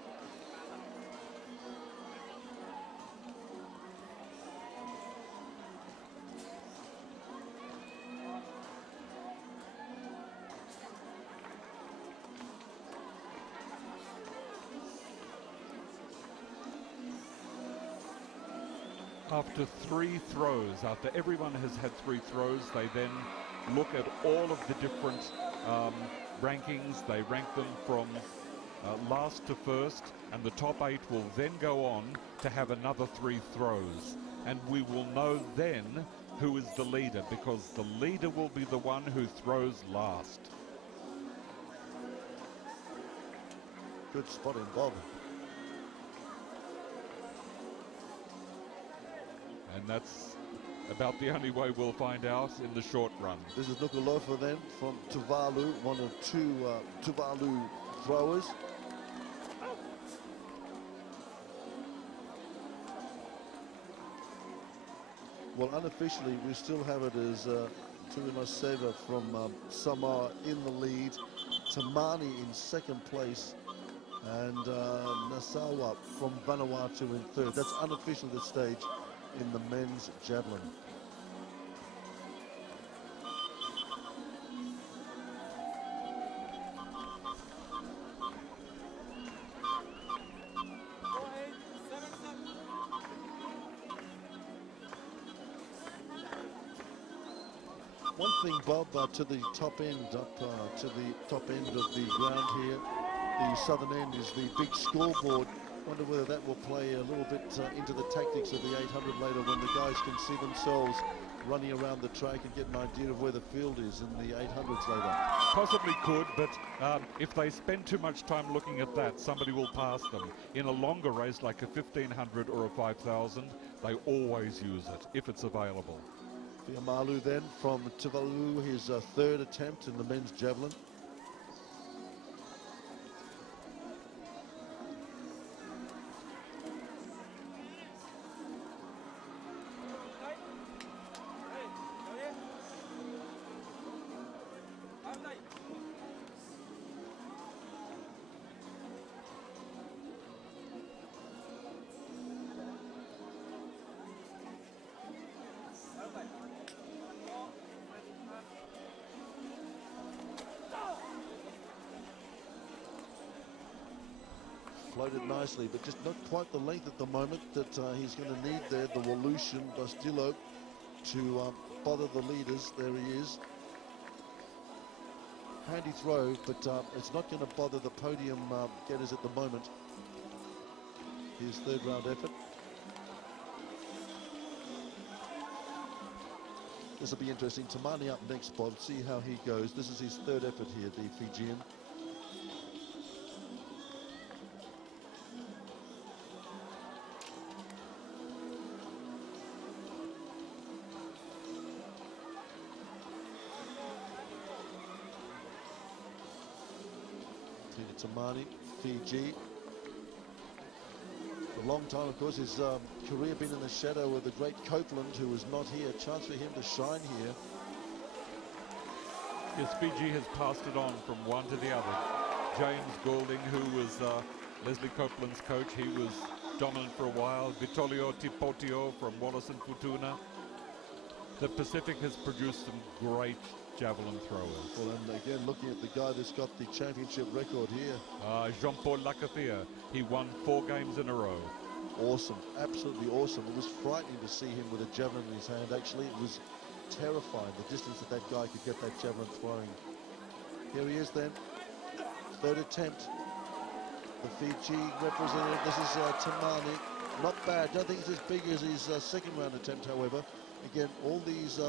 After 3 throws, after everyone has had 3 throws, they then look at all of the different rankings. They rank them from last to first, and the top 8 will then go on to have another 3 throws. And we will know then who is the leader, because the leader will be the one who throws last. Good spotting, Bob. And that's about the only way we'll find out in the short run. This is Nuku'alofa then from Tuvalu, one of 2 Tuvalu throwers. Well, unofficially, we still have it as Tuima Seva from Samoa in the lead, Tamani in second place, and Nasawa from Vanuatu in third. That's unofficial at this stage in the men's javelin. One thing, Bob, to the top end, up to the top end of the ground here, the southern end is the big scoreboard. Wonder whether that will play a little bit into the tactics of the 800 later, when the guys can see themselves running around the track and get an idea of where the field is in the 800s later. Possibly could, but if they spend too much time looking at that, somebody will pass them. In a longer race like a 1500 or a 5000, they always use it if it's available. Fiamalu then from Tuvalu, his third attempt in the men's javelin. floated nicely, but just not quite the length at the moment that he's going to need there, the Walushan Bastillo, to bother the leaders. There he is. Handy throw, but it's not going to bother the podium getters at the moment. His third round effort. This will be interesting. Tamani up next, Bob. See how he goes. This is his third effort here, the Fijian. Tamani, Fiji. For a long time, of course, his career been in the shadow of the great Copeland, who was not here. Chance for him to shine here. Yes, Fiji has passed it on from one to the other. James Goulding, who was Leslie Copeland's coach, he was dominant for a while. Vittorio Tipotio from Wallace and Futuna. The Pacific has produced some great javelin throwers. Well, and again, looking at the guy that's got the championship record here. Jean-Paul Lacafia, he won 4 games in a row. Awesome, absolutely awesome. It was frightening to see him with a javelin in his hand. Actually, it was terrifying, the distance that guy could get that javelin throwing. Here he is then, third attempt. The Fiji representative, this is Tamani. Not bad, don't think it's as big as his second round attempt, however. Again, all these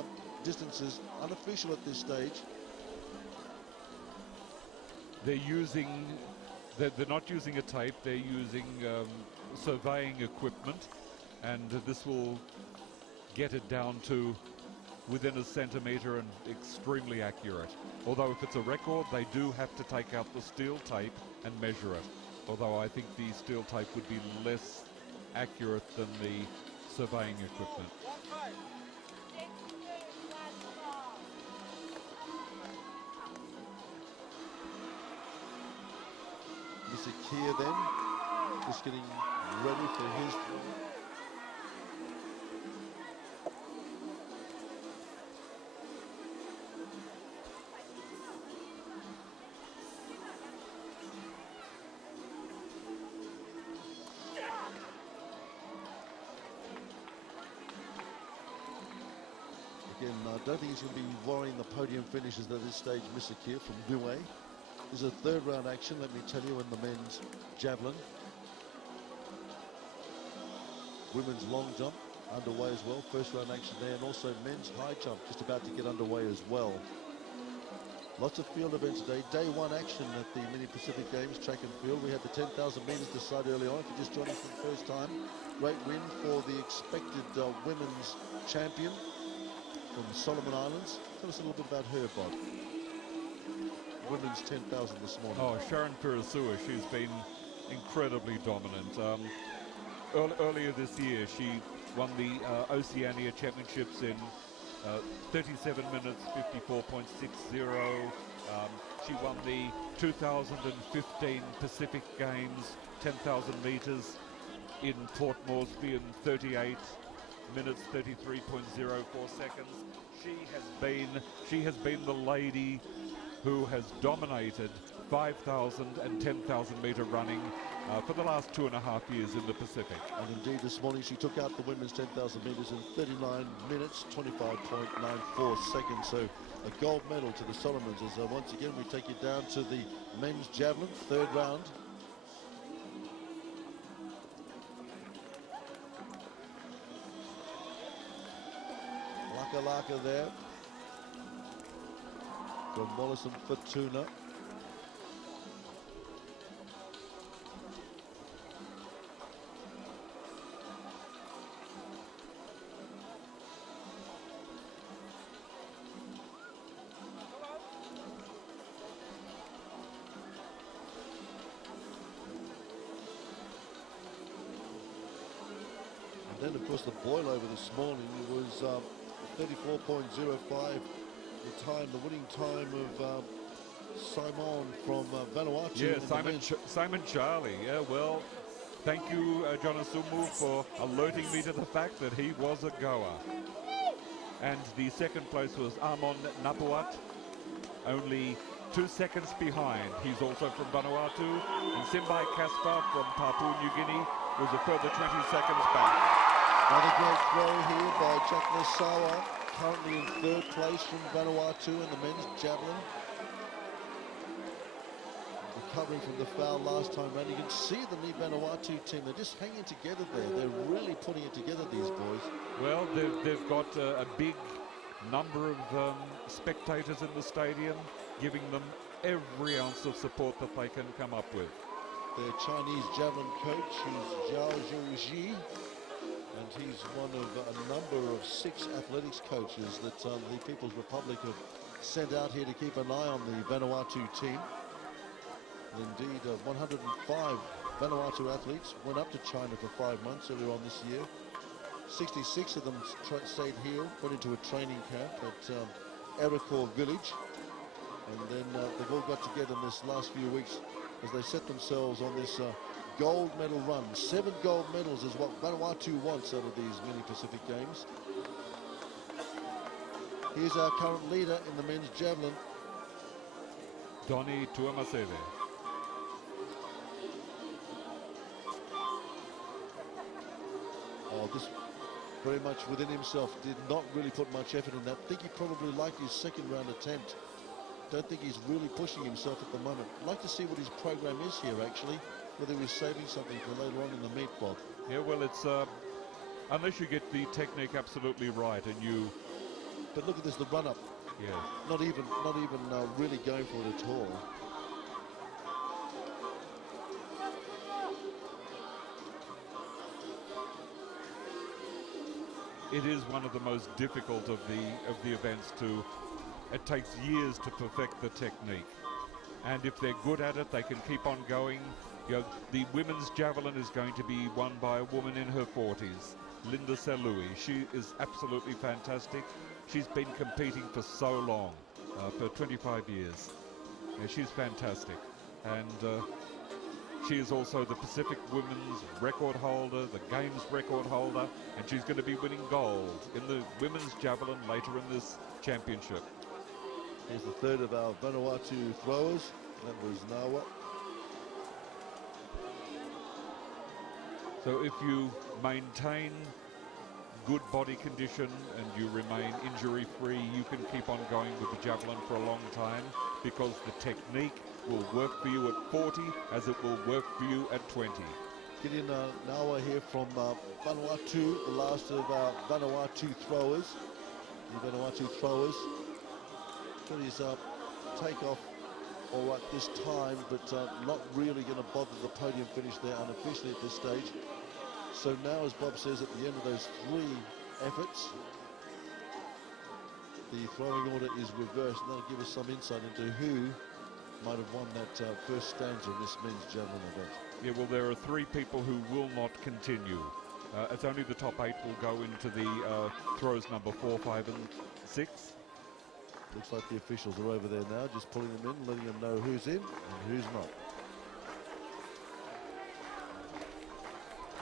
distances unofficial at this stage. They're not using a tape, they're using surveying equipment, and this will get it down to within a centimetre and extremely accurate. Although if it's a record, they do have to take out the steel tape and measure it. Although I think the steel tape would be less accurate than the surveying equipment. Here then, just getting ready for his. Again, I don't think he's going to be worrying the podium finishes at this stage. Misakir from Niue. There's a third round action, let me tell you, in the men's javelin. Women's long jump underway as well. First round action there, and also men's high jump just about to get underway as well. Lots of field events today. Day 1 action at the Mini Pacific Games track and field. We had the 10,000 meters decided early on. If you're just joining us for the first time, great win for the expected women's champion from Solomon Islands. Tell us a little bit about her, Bob. Women's 10,000 this morning. Oh, Sharon Kurosua, she's been incredibly dominant. Earlier this year, she won the Oceania Championships in 37 minutes, 54.60. She won the 2015 Pacific Games, 10,000 meters in Port Moresby in 38 minutes, 33.04 seconds. She has been the lady who has dominated 5,000 and 10,000 meter running for the last 2.5 years in the Pacific. And indeed this morning she took out the women's 10,000 meters in 39 minutes, 25.94 seconds. So a gold medal to the Solomons as once again we take you down to the men's javelin, third round. Laka there. From Wallace and Futuna. And then, of course, the boil over this morning was 34.05. The time, the winning time of Simon from Vanuatu. Yeah, Simon Charlie. Yeah, well, thank you, John Asumu, for alerting me to the fact that he was a goer. And the second place was Amon Napuat, only 2 seconds behind. He's also from Vanuatu. And Simbai Kasper from Papua New Guinea was a further 20 seconds back. Another great throw here by Jack Nasawa, currently in 3rd place from Vanuatu in the men's javelin. Recovering from the foul last time round. You can see the Vanuatu team, they're just hanging together there. They're really putting it together, these boys. Well, they've got a big number of spectators in the stadium, giving them every ounce of support that they can come up with. Their Chinese javelin coach is Zhao Zhouji, and he's one of a number of 6 athletics coaches that the People's Republic have sent out here to keep an eye on the Vanuatu team. Indeed, 105 Vanuatu athletes went up to China for 5 months earlier on this year. 66 of them stayed here, went into a training camp at Erikor village, and then they've all got together in this last few weeks as they set themselves on this gold medal run. 7 gold medals is what Vanuatu wants out of these mini Pacific Games. Here's our current leader in the men's javelin, Donny Tuamaseve. Oh, this very much within himself, did not really put much effort in that. I think he probably liked his 2nd round attempt. Don't think he's really pushing himself at the moment. I'd like to see what his program is here, actually, whether he's saving something for later on in the meet, Bob. Yeah, well, it's unless you get the technique absolutely right, and you. But look at this, the run-up. Yeah. Not even really going for it at all. It is one of the most difficult of the events to. It takes years to perfect the technique, and if they're good at it, they can keep on going. You know, the women's javelin is going to be won by a woman in her 40s, Linda Selui. She is absolutely fantastic. She's been competing for so long, for 25 years. Yeah, she's fantastic, and she is also the Pacific women's record holder, the games record holder, and she's going to be winning gold in the women's javelin later in this championship. Here's the 3rd of our Vanuatu throwers. That was Nawa. So if you maintain good body condition and you remain injury-free, you can keep on going with the javelin for a long time, because the technique will work for you at 40 as it will work for you at 20. Gideon Nawa here from Vanuatu, the last of our Vanuatu throwers. The Vanuatu throwers. Got his takeoff all right this time, but not really going to bother the podium finish there unofficially at this stage. So now, as Bob says, at the end of those 3 efforts, the throwing order is reversed, and that'll give us some insight into who might have won that first stanza in this men's javelin event. Yeah, well, there are 3 people who will not continue. It's only the top 8 will go into the throws number 4, 5, and 6. Looks like the officials are over there now, just pulling them in, letting them know who's in and who's not.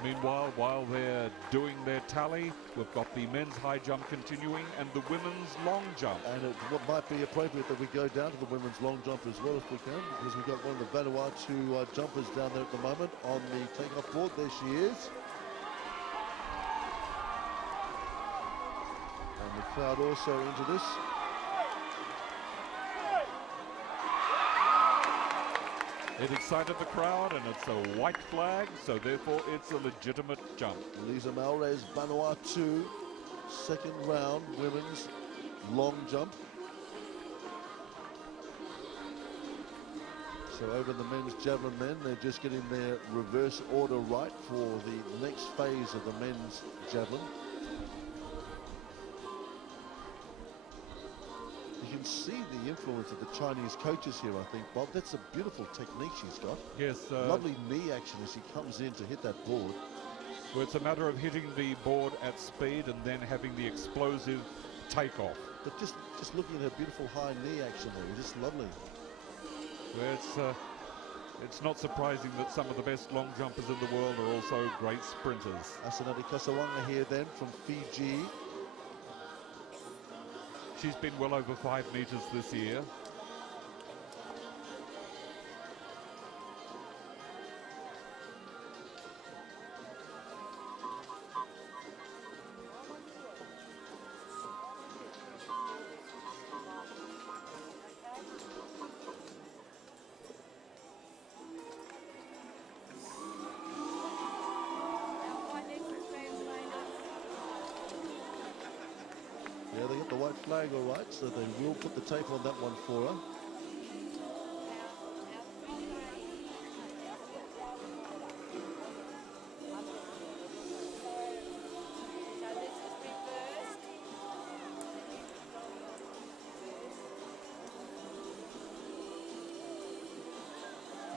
Meanwhile, while they're doing their tally, we've got the men's high jump continuing and the women's long jump. And it might be appropriate that we go down to the women's long jump as well if we can, because we've got one of the Vanuatu jumpers down there at the moment on the takeoff board. There she is. And the crowd also into this. It excited the crowd, and it's a white flag, so therefore it's a legitimate jump. Lisa Malrez, Vanuatu, 2nd round women's long jump. So over the men's javelin then, they're just getting their reverse order right for the next phase of the men's javelin. You can see the influence of the Chinese coaches here, I think, Bob. That's a beautiful technique she's got. Yes. Lovely knee action as she comes in to hit that board. Well, it's a matter of hitting the board at speed and then having the explosive takeoff. But just looking at her beautiful high knee action there, just lovely. Well, it's not surprising that some of the best long jumpers in the world are also great sprinters. Asanati Kasawanga here then from Fiji. She's been well over 5 meters this year. Yeah, they got the white flag all right, so they will put the tape on that one for her.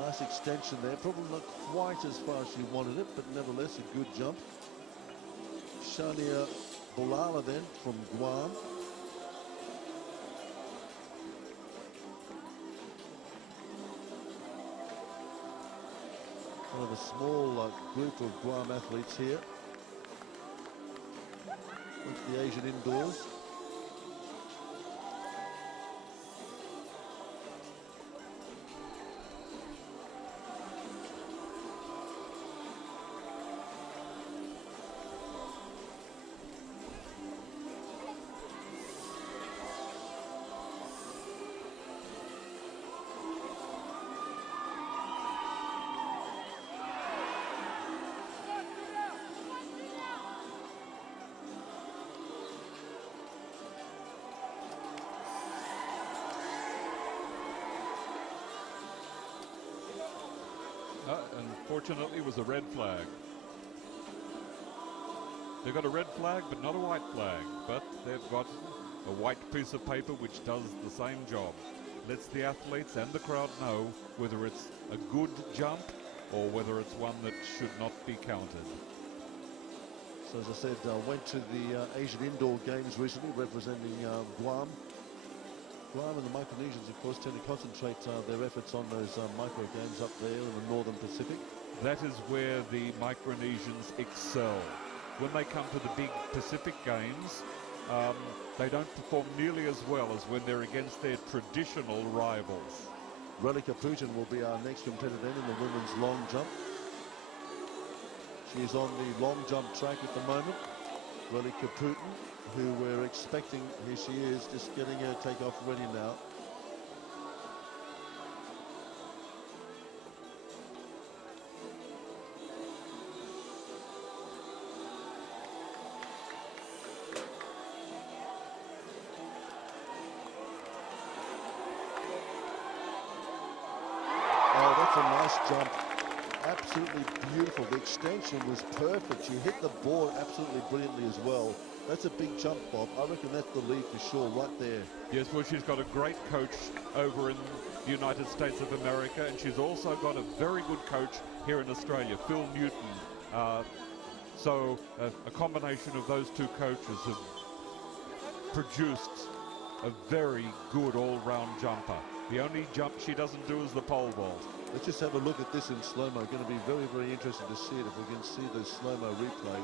Nice extension there, probably not quite as far as she wanted it, but nevertheless a good jump. Shania Bolala then from Guam. One of a small group of Guam athletes here. With the Asian indoors. Unfortunately, it was a red flag. They've got a red flag, but not a white flag. But they've got a white piece of paper which does the same job. Lets the athletes and the crowd know whether it's a good jump or whether it's one that should not be counted. So as I said, went to the Asian Indoor Games recently representing Guam. Guam and the Micronesians, of course, tend to concentrate their efforts on those micro games up there in the Northern Pacific. That is where the Micronesians excel. When they come to the big Pacific Games, they don't perform nearly as well as when they're against their traditional rivals. Ronica Putin will be our next competitor then in the women's long jump. She's on the long jump track at the moment. Ronica Putin, who we're expecting, here she is, just getting her takeoff ready now. Oh, that's a nice jump. Absolutely beautiful. The extension was perfect. She hit the board absolutely brilliantly as well. That's a big jump, Bob. I reckon that's the lead for sure, right there. Yes, well, she's got a great coach over in the United States of America, and she's also got a very good coach here in Australia, Phil Newton. So a combination of those two coaches have produced a very good all-round jumper. The only jump she doesn't do is the pole vault. Let's just have a look at this in slow-mo. Going to be very, very interesting to see it if we can see the slow-mo replay.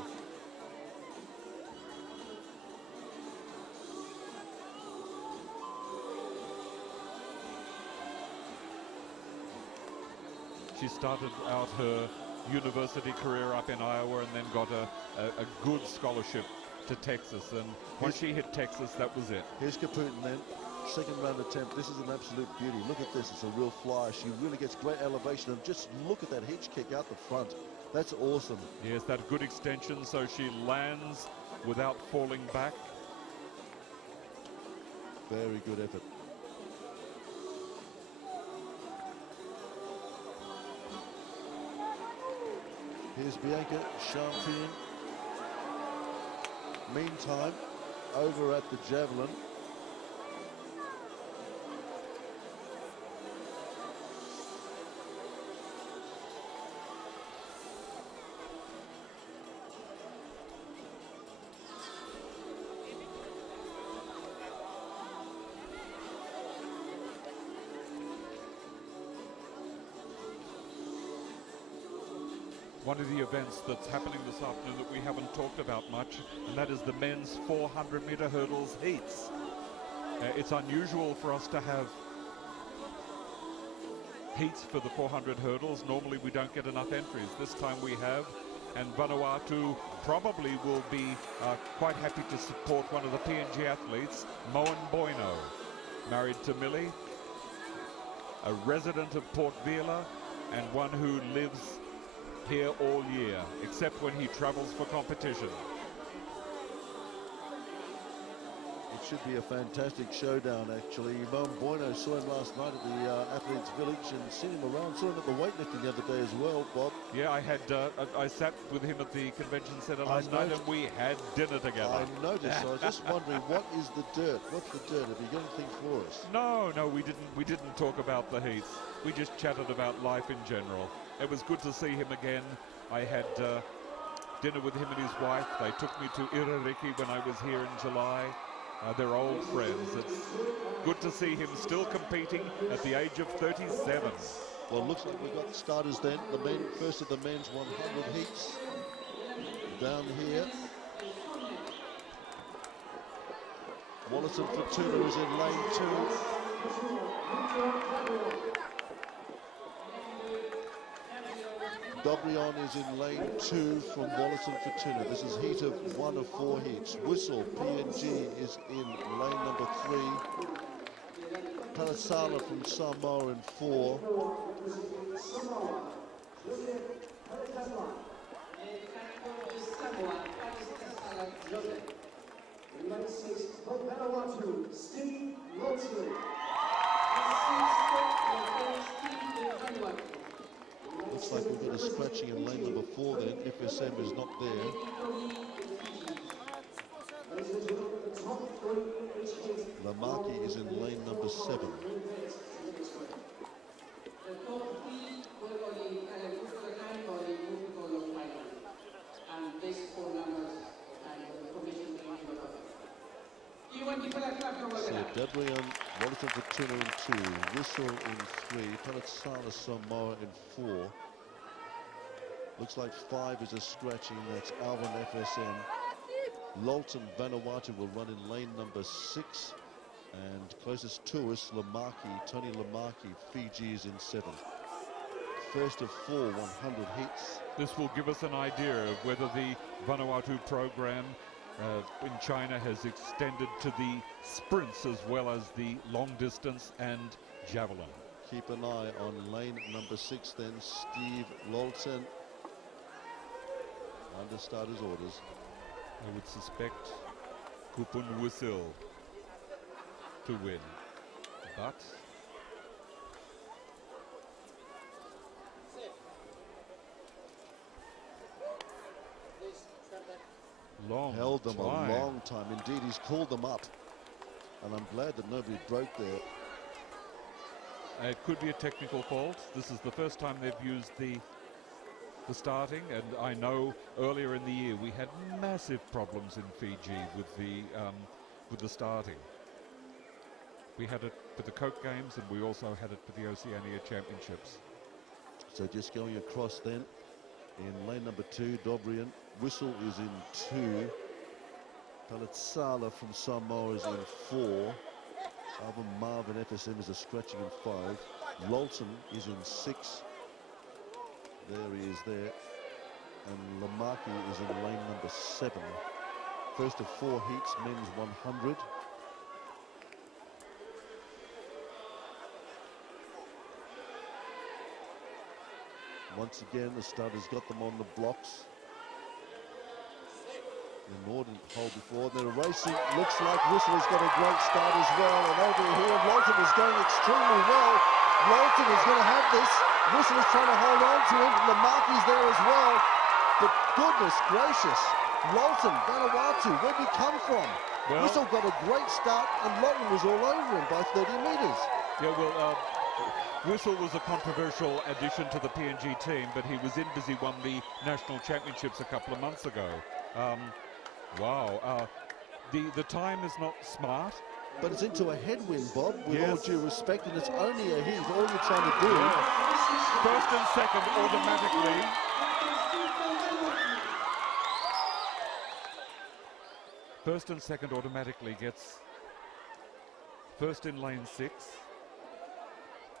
She started out her university career up in Iowa and then got a good scholarship to Texas. And once she hit Texas, that was it. Here's Caputin then. Second round attempt. This is an absolute beauty. Look at this. It's a real flyer. She really gets great elevation. And just look at that hitch kick out the front. That's awesome. Yes, that good extension, so she lands without falling back. Very good effort. Here's Bianca Champion. Meantime, over at the Javelin, one of the events that's happening this afternoon that we haven't talked about much, and that is the men's 400-meter hurdles heats. It's unusual for us to have heats for the 400 hurdles. Normally we don't get enough entries. This time we have, and Vanuatu probably will be quite happy to support one of the PNG athletes, Moen Boino, married to Millie, a resident of Port Vila, and one who lives here all year, except when he travels for competition. should be a fantastic showdown, actually. Bueno saw him last night at the Athletes Village and seen him around. Saw him at the weightlifting the other day as well, Bob. Yeah, I sat with him at the convention centre last night and we had dinner together. I noticed. I was just wondering, what is the dirt? What's the dirt? Have you got anything for us? No, we didn't talk about the heats. We just chatted about life in general. It was good to see him again. I had dinner with him and his wife. They took me to Iririki when I was here in July. They're old friends. It's good to see him still competing at the age of 37. Well, it looks like we've got starters then. The men, first of the men's 100 heats. Down here. Wallace and Fortuna is in lane 2. Dobrion is in lane 2 from Wallace and Fortuna. This is heat of 1 of 4 heats. Whistle, PNG, is in lane number 3. Talasala from Samoa in 4. Looks like we've got a scratching in lane number 4 then. FSM is not there. Lamaki is in lane number 7. So Debrian, Wallace and Fortuna in 2, Whistle in 3, Palatsala Samoa in 4. Looks like 5 is a scratching, that's Alvin FSM. Lolton Vanuatu will run in lane number 6. And closest to us, Lamaki, Tony Lamaki, Fiji is in 7. First of 4 100 hits. This will give us an idea of whether the Vanuatu program in China has extended to the sprints as well as the long distance and javelin. Keep an eye on lane number 6 then, Steve Lolton. Under starter's orders. I would suspect Kupun Whistle to win, but held them a long time. Indeed, he's called them up, and I'm glad that nobody broke there. It could be a technical fault. This is the first time they've used the starting, and I know earlier in the year we had massive problems in Fiji with the starting. We had it for the Coke Games, and we also had it for the Oceania Championships. So just going across then, in lane number 2, Dobrian. Whistle is in 2. Palatsala from Samoa is in 4. Alvin Marvin FSM is a scratching in 5. Lolton is in 6. There he is there. And Lamaki is in lane number 7. First of 4 heats, men's 100. Once again, the starters got them on the blocks. The Northern hole before. They're racing. Looks like Whistle has got a great start as well. And over here, Lolton is going extremely well. Lolton is going to have this. Whistle is trying to hold on to him. Lamaki's there as well. But goodness gracious, Lolton, Vanuatu, where'd he come from? Well, Whistle got a great start, and Lolton was all over him by 30 metres. Yeah, well, Whistle was a controversial addition to the PNG team, but he was in because he won the national championships a couple of months ago. Wow, the time is not smart. But it's into a headwind, Bob, with all due respect, and it's only a hit. All you're trying to do. First and second automatically. First and second automatically gets first in lane 6.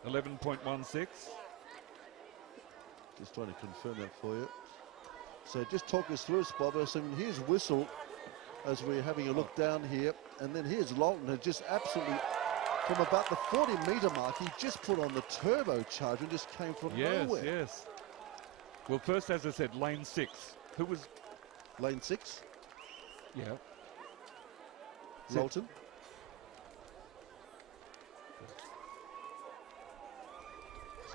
11.16. Just trying to confirm that for you. So just talk us through it, Bob. So here's Whistle as we're having a look down here. And then here's Lolton, who just absolutely, from about the 40-metre mark, he just put on the turbocharger and just came from nowhere. Yes. Well, first, as I said, lane 6. Who was? Lane 6? Yeah. Lolton?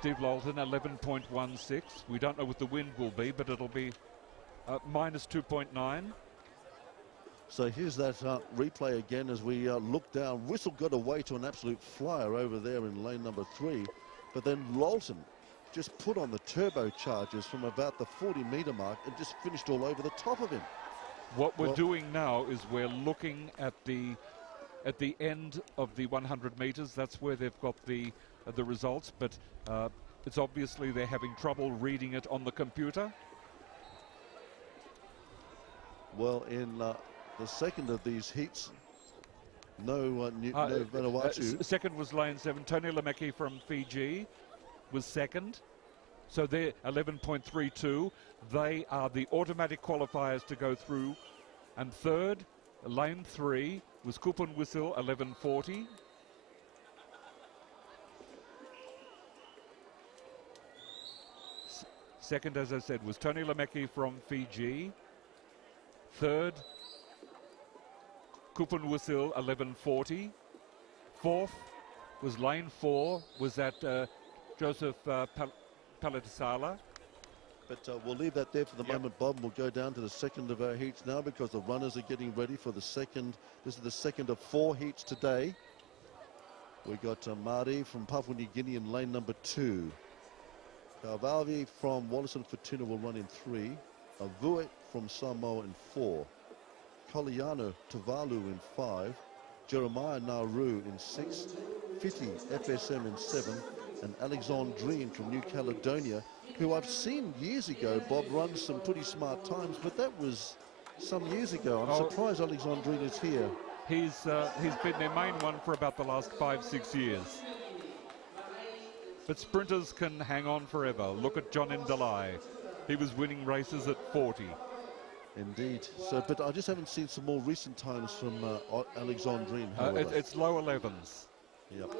Steve Lolton, 11.16. We don't know what the wind will be, but it'll be minus 2.9. So here's that replay again as we look down. Whistle got away to an absolute flyer over there in lane number 3. But then Lolton just put on the turbochargers from about the 40-metre mark and just finished all over the top of him. What we're doing now is we're looking at the end of the 100 metres. That's where they've got the results, but it's obviously they're having trouble reading it on the computer. Well, in the second of these heats, no Vanuatu. Second was lane 7. Tony Lemeki from Fiji was second. So they're 11.32. They are the automatic qualifiers to go through. And third, lane 3, was Kupun Whistle, 11.40. Second, as I said, was Tony Lemeki from Fiji. Third, Kupun Whistle, 11.40. Fourth was lane 4, was that Joseph Palatisala. But we'll leave that there for the moment, Bob. We'll go down to the second of our heats now because the runners are getting ready for the second. This is the second of 4 heats today. We got Mari from Papua New Guinea in lane number 2. Kauvalvi from Wallace and Fortuna will run in 3. Avue from Samoa in 4. Koliano Tuvalu in 5. Jeremiah Nauru in 6. Fiti FSM in 7. And Alexandrine from New Caledonia, who I've seen years ago, Bob, run some pretty smart times, but that was some years ago. I'm surprised Alexandrine is here. He's been their main one for about the last 5-6 years. But sprinters can hang on forever. Look at John Ndalai. He was winning races at 40. Indeed. So, but I just haven't seen some more recent times from Alexandrine. It's low 11s. Yep.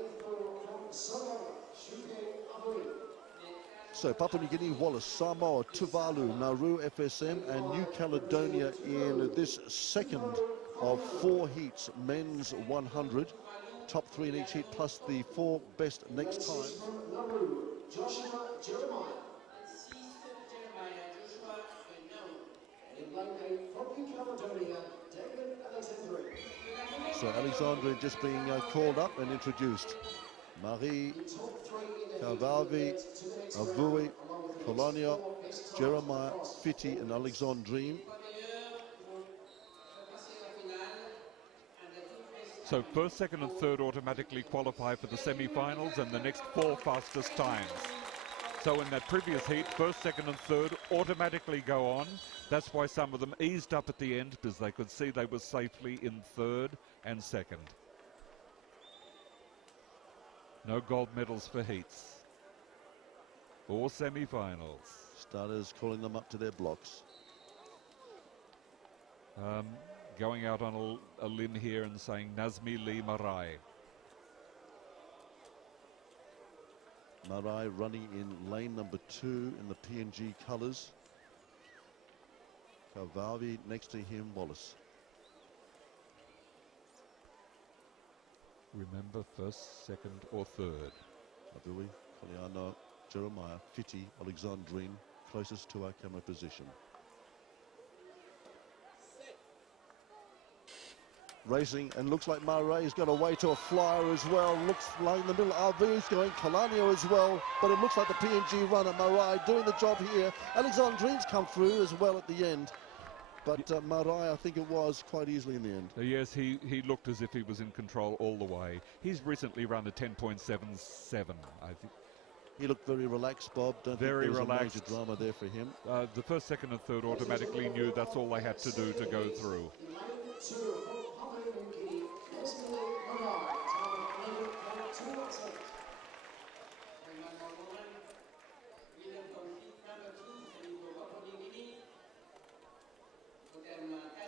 So Papua New Guinea, Wallace, Samoa, Tuvalu, Nauru, FSM, and New Caledonia in this second of 4 heats, men's 100. Top 3 in each heat, plus the 4 best next time. So Alexandre just being called up and introduced. Marie, Kauvalvi, Avue, Colonia, Jeremiah, Fiti, and Alexandrine. So first, second, and third automatically qualify for the semi-finals and the next 4 fastest times. So in that previous heat, first, second, and third automatically go on. That's why some of them eased up at the end, because they could see they were safely in third and second. No gold medals for heats or semi-finals. Starters calling them up to their blocks. Going out on a limb here and saying Nazmi Lee Marai. Marai running in lane number 2 in the PNG colours. Kauvalvi next to him, Wallace. Remember, first, second, or third. Avui, Koliano, Jeremiah, Fiti, Alexandrine, closest to our camera position. Racing, and looks like Marais got away to a flyer as well. Looks like in the middle, Avu's going, Kalanio as well, but it looks like the PNG runner, Marai, doing the job here. Alexandrine's come through as well at the end. But Marai, I think it was quite easily in the end. Yes, he looked as if he was in control all the way. He's recently run a 10.77, I think. He looked very relaxed, Bob. Don't very think there was relaxed. a major drama there for him. The first, second, and third automatically knew that's all they had to do to go through.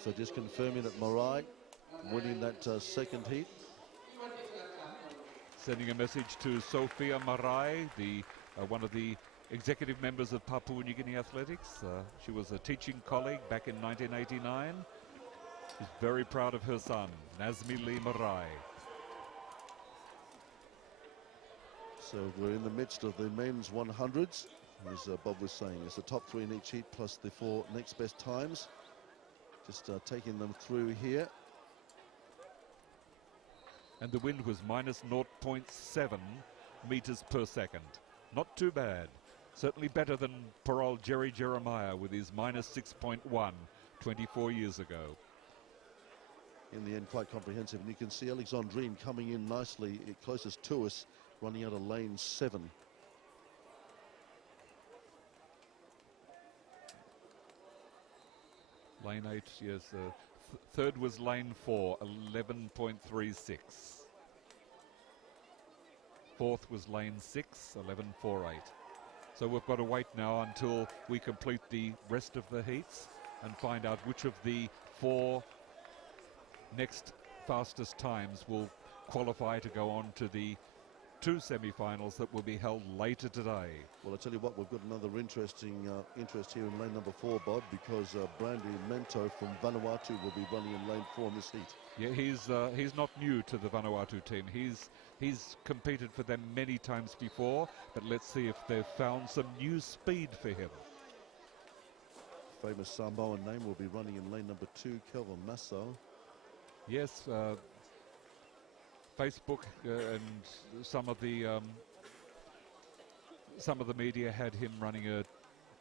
So just confirming that Marai winning that second heat. Sending a message to Sophia Marai, the one of the executive members of Papua New Guinea Athletics. She was a teaching colleague back in 1989. She's very proud of her son, Nazmi Lee Marai. So we're in the midst of the men's 100s. As Bob was saying, it's the top 3 in each heat plus the 4 next best times. Just taking them through here. And the wind was minus 0.7 meters per second. Not too bad. Certainly better than poor old Jerry Jeremiah with his minus 6.1 24 years ago. In the end, quite comprehensive. And you can see Alexandrine coming in nicely, closest to us, running out of lane 7. Lane 8, yes. Third was lane 4, 11.36. Fourth was lane 6, 11.48. So we've got to wait now until we complete the rest of the heats and find out which of the 4 next fastest times will qualify to go on to the 2 semi-finals that will be held later today. Well, I tell you what, we've got another interesting interest here in lane number 4, Bob, because Brandy Mento from Vanuatu will be running in lane 4 in this heat. Yeah, he's not new to the Vanuatu team. He's competed for them many times before, but let's see if they've found some new speed for him. Famous Samoan name will be running in lane number 2, Kelvin Massau. Yes, Facebook and some of the media had him running a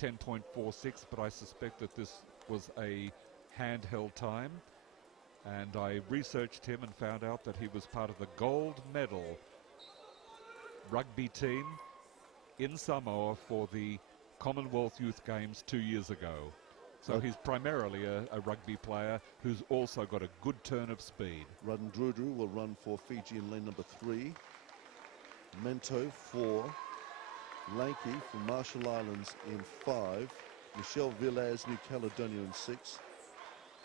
10.46, but I suspect that this was a handheld time. And I researched him and found out that he was part of the gold medal rugby team in Samoa for the Commonwealth Youth Games 2 years ago. So he's primarily a rugby player who's also got a good turn of speed. Radendrudru will run for Fiji in lane number 3. Mento 4. Lanky from Marshall Islands in 5. Michelle Villas, New Caledonia in 6.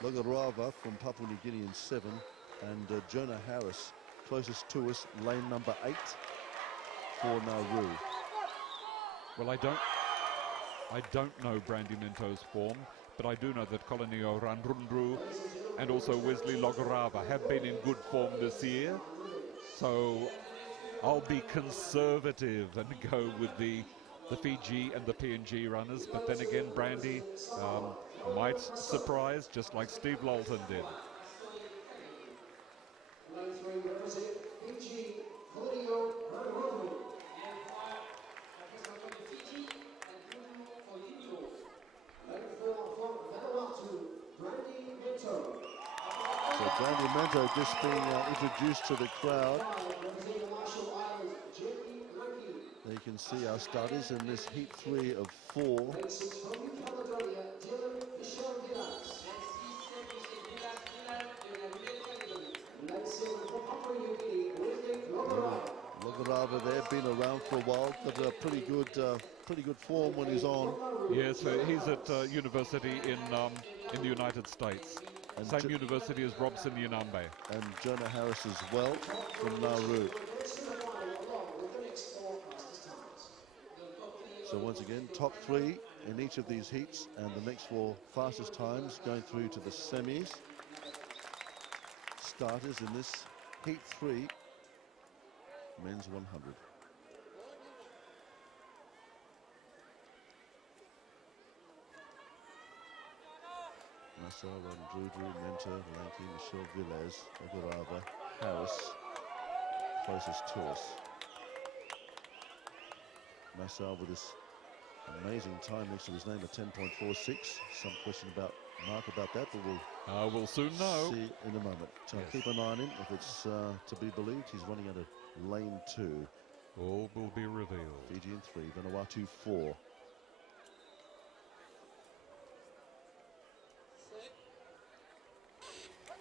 Logarava from Papua New Guinea in 7. And Jonah Harris, closest to us, lane number 8 for Nauru. Well, I don't know Brandy Mento's form, but I do know that Kolonio Radendrudru and also Wesley Logarava have been in good form this year. So I'll be conservative and go with the Fiji and the PNG runners. But then again, Brandy might surprise, just like Steve Lawton did. So Brandy Mento just being introduced to the crowd. There you can see our starters in this heat 3 of 4. Logarava there, been around for a while, got a pretty good form when he's on. Yes, he's at university in the United States. And same university as Robson Yanambe. And Jonah Harris as well from Nauru. So once again, top 3 in each of these heats, and the next 4 fastest times going through to the semis. Starters in this heat 3, men's 100. Massau, Radendrudru, Mento, Lanky, Michelle Villas, Logarava, Harris, closest to us. Massau with this amazing time next to his name at 10.46. Some question about Mark about that, but we'll soon know. See in a moment. So yes. Keep an eye on him. If it's to be believed, he's running out of lane 2. All will be revealed. Fiji in 3, Vanuatu 4.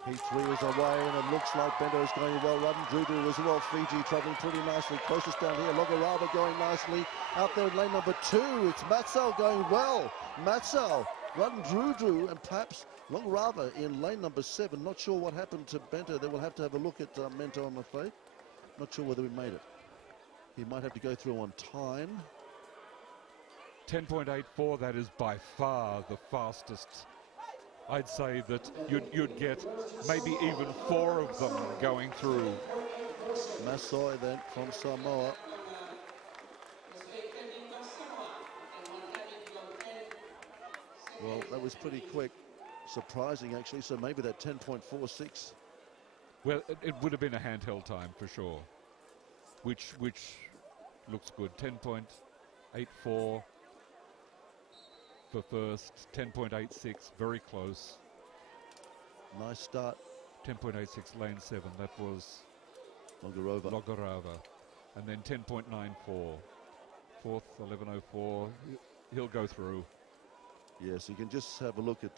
Heat 3 is away, and it looks like Bento's going well. Radendrudru as well. Fiji travelling pretty nicely. Closest down here, Logarava going nicely. Out there in lane number 2, it's Matsau going well. Matsau, Radendrudru, and perhaps Logarava in lane number 7. Not sure what happened to Bento. They will have to have a look at Mento, I'm afraid. Not sure whether he made it. He might have to go through on time. 10.84, that is by far the fastest. I'd say that you'd get maybe even 4 of them going through. Masoi then from Samoa. Well, that was pretty quick. Surprising, actually. So maybe that 10.46. Well, it would have been a handheld time for sure, which looks good. 10.84 for first, 10.86, very close. Nice start. 10.86 lane 7, that was Logorova. And then 10.94, fourth, 11.04, he'll go through. Yes, you can just have a look at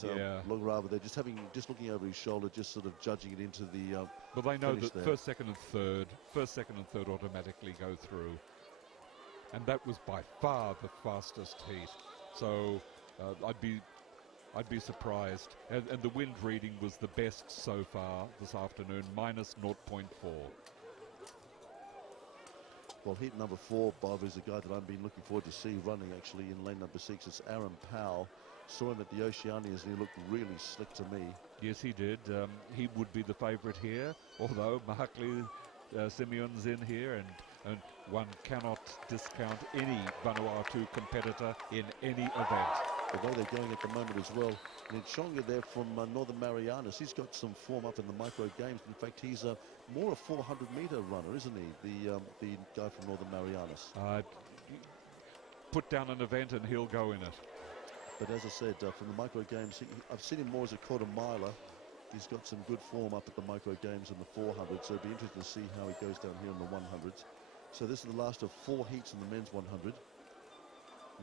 Logorova. They're just looking over his shoulder, just sort of judging it into the But they know that there. first, second and third automatically go through. And that was by far the fastest heat. So I'd be surprised. And the wind reading was the best so far this afternoon, minus 0.4. Well, heat number 4, Bob, is a guy that I've been looking forward to see running actually in lane number 6. It's Aaron Powell. Saw him at the Oceanias and he looked really slick to me. Yes, he did. He would be the favourite here, although Markley Simeon's in here, and one cannot discount any Vanuatu competitor in any event. The way they're going at the moment as well. And Chonga there from Northern Marianas, he's got some form up in the micro games. In fact, he's more a 400-metre runner, isn't he? The guy from Northern Marianas. Put down an event and he'll go in it. But as I said, from the micro games, I've seen him more as a quarter miler. He's got some good form up at the micro games in the 400, so it'll be interesting to see how he goes down here in the 100s. So this is the last of 4 heats in the men's 100.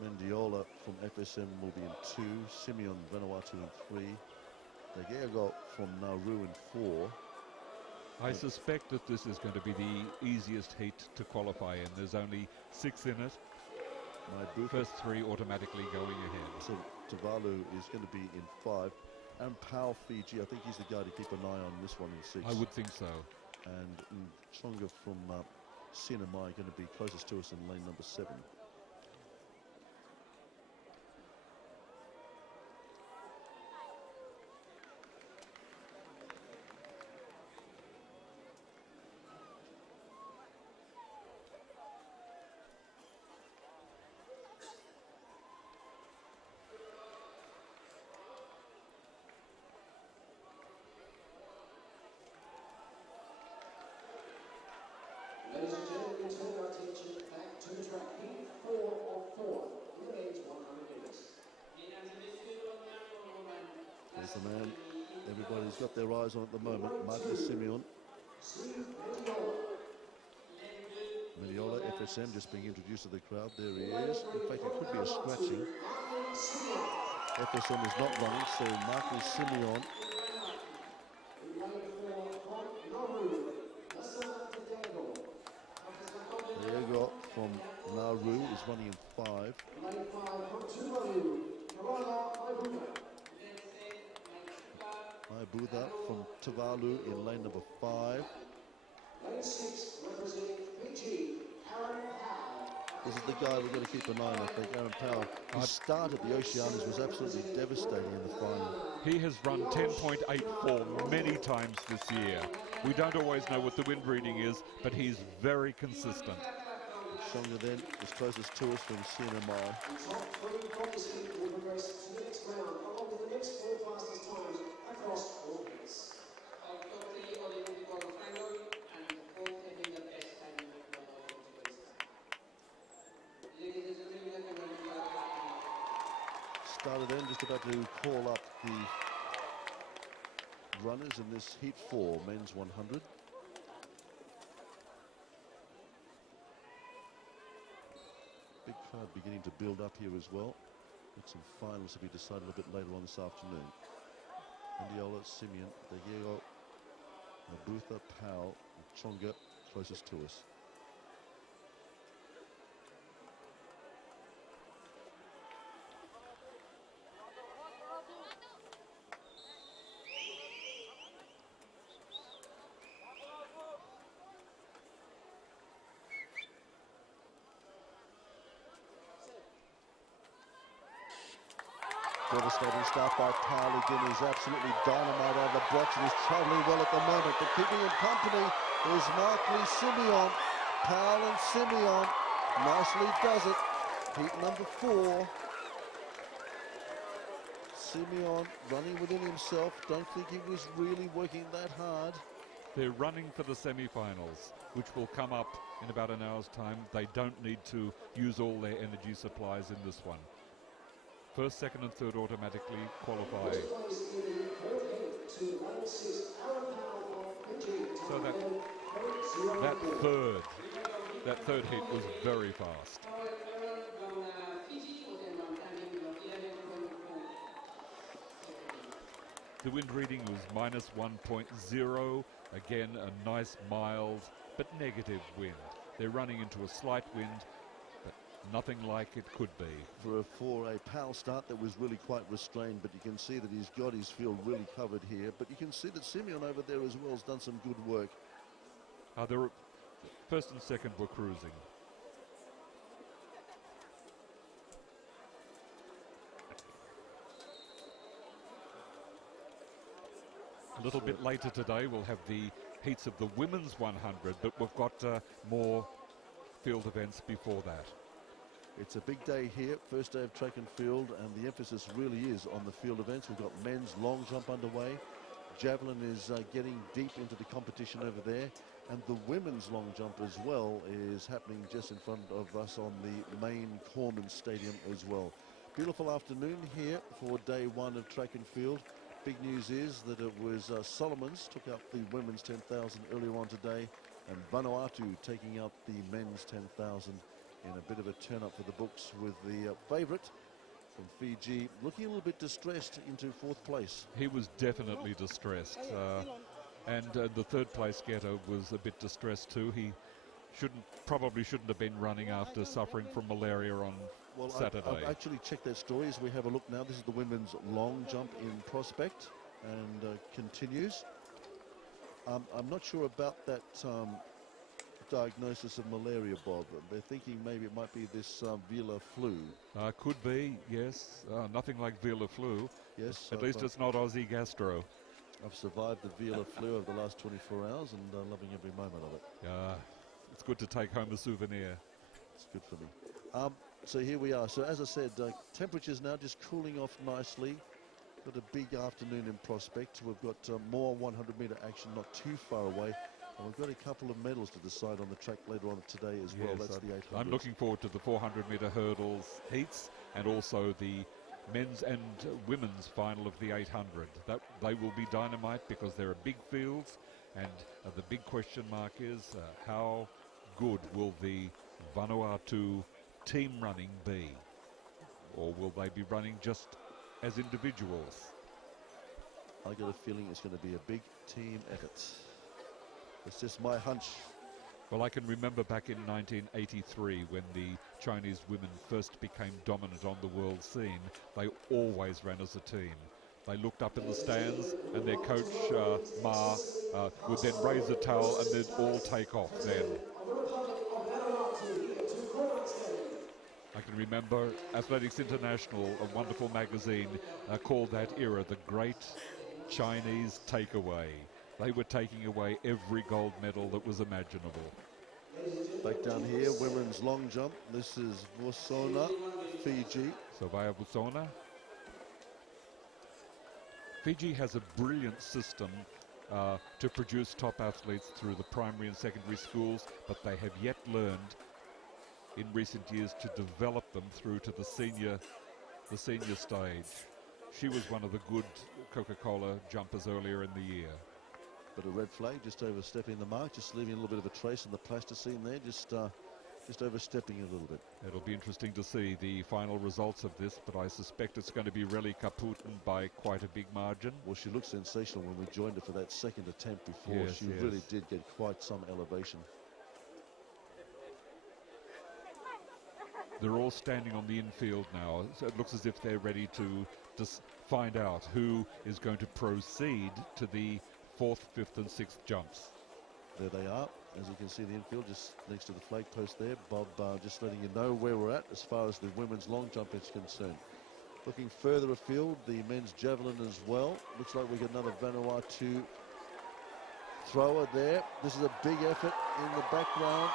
Mendiola from FSM will be in 2, Simeon Vanuatu in 3, Degego from Nauru in 4. I suspect that this is going to be the easiest heat to qualify in. There's only 6 in it. My first 3 automatically going ahead. So Tuvalu is going to be in 5. And Powell, Fiji, I think he's the guy to keep an eye on this one in 6. I would think so. And Chonga from Ceremonies going to be closest to us in lane number 7. Ladies and gentlemen, we turn our attention back to the track. Heat 4 of 4. Remains 100 meters. There's the man everybody's got their eyes on at the moment, Marcus Simeon. Mendiola, FSM, just being introduced to the crowd. There he is. In fact, it could be a scratching. FSM is not running, so Marcus Simeon. Diego from Nauru is running in 5. Ibuda from Tuvalu in lane number 5. Lane 6 representing Fiji, Aaron Powell. This is the guy we're going to keep an eye on, I think, Aaron Powell. His start at the Oceanias was absolutely devastating in the final. He has run 10.84 many times this year. We don't always know what the wind reading is, but he's very consistent. Chonga then is closest to us from Ceremonies. The top 3 from this heat will progress to the next round, along with the next 4 fastest times across all heats. Started then, just about to call up the runners in this heat 4 men's 100. Big crowd beginning to build up here as well. With some finals to be decided a bit later on this afternoon. Mendiola, Simeon, Diego, Nabutha, Powell, and Chonga closest to us. Devastating start by Powell again. He's absolutely dynamite out of the blocks and he's travelling well at the moment. But keeping him company is Markley Simeon. Powell and Simeon nicely does it. Heat number 4. Simeon running within himself. Don't think he was really working that hard. They're running for the semi-finals, which will come up in about an hour's time. They don't need to use all their energy supplies in this one. First, second and third automatically qualify. So that third heat was very fast. The wind reading was minus 1.0. Again, a nice mild but negative wind. They're running into a slight wind, but nothing like it could be. For a Powell start that was really quite restrained, but you can see that he's got his field really covered here. But you can see that Simeon over there as well has done some good work. First and second were cruising. A little bit later today we'll have the heats of the women's 100, but we've got more field events before that. It's a big day here, first day of track and field, and the emphasis really is on the field events. We've got men's long jump underway. Javelin is getting deep into the competition over there, and the women's long jump as well is happening just in front of us on the main Corman Stadium as well. Beautiful afternoon here for day one of track and field. Big news is that it was Solomons took out the women's 10,000 earlier on today, and Vanuatu taking out the men's 10,000 in a bit of a turn-up for the books, with the favourite from Fiji looking a little bit distressed into fourth place. He was definitely distressed, and the third place getter was a bit distressed too. He probably shouldn't have been running after suffering from malaria on Saturday. I've actually checked that story as we have a look now. This is the women's long jump in prospect, and continues. I'm not sure about that diagnosis of malaria, Bob. They're thinking maybe it might be this Vila flu. Could be, yes. Nothing like Vila flu. Yes. At least it's not Aussie gastro. I've survived the Vila flu over the last 24 hours and loving every moment of it. It's good to take home a souvenir. It's good for me. So here we are. So as I said, temperatures now just cooling off nicely. Got a big afternoon in prospect. We've got more 100-metre action not too far away. And we've got a couple of medals to decide on the track later on today as well. That's the 800. I'm looking forward to the 400-metre hurdles heats, and also the men's and women's final of the 800. They will be dynamite because there are big fields, and the big question mark is how good will the Vanuatu team running be? Or will they be running just as individuals? I got a feeling it's going to be a big team effort. It's just my hunch. Well, I can remember back in 1983 when the Chinese women first became dominant on the world scene. They always ran as a team. They looked up in the stands, and their coach, Ma, would then raise a towel and they'd all take off then. I can remember Athletics International, a wonderful magazine, called that era the Great Chinese Takeaway. They were taking away every gold medal that was imaginable. Back down here, women's long jump. This is Vosona, Fiji. Sovaya Vosona. Fiji has a brilliant system to produce top athletes through the primary and secondary schools, but they have yet learned in recent years to develop them through to the senior stage. She was one of the good Coca-Cola jumpers earlier in the year. But a red flag, just overstepping the mark, just leaving a little bit of a trace on the plasticine there, just overstepping a little bit. It'll be interesting to see the final results of this, but I suspect it's going to be Ronica Putin by quite a big margin. Well, she looked sensational when we joined her for that second attempt before. She really did get quite some elevation. They're all standing on the infield now, so it looks as if they're ready to just find out who is going to proceed to the 4th, 5th and 6th jumps. There they are. As you can see, the infield just next to the flag post there. Bob just letting you know where we're at as far as the women's long jump is concerned. Looking further afield, the men's javelin as well. Looks like we got another Vanuatu thrower there. This is a big effort in the background.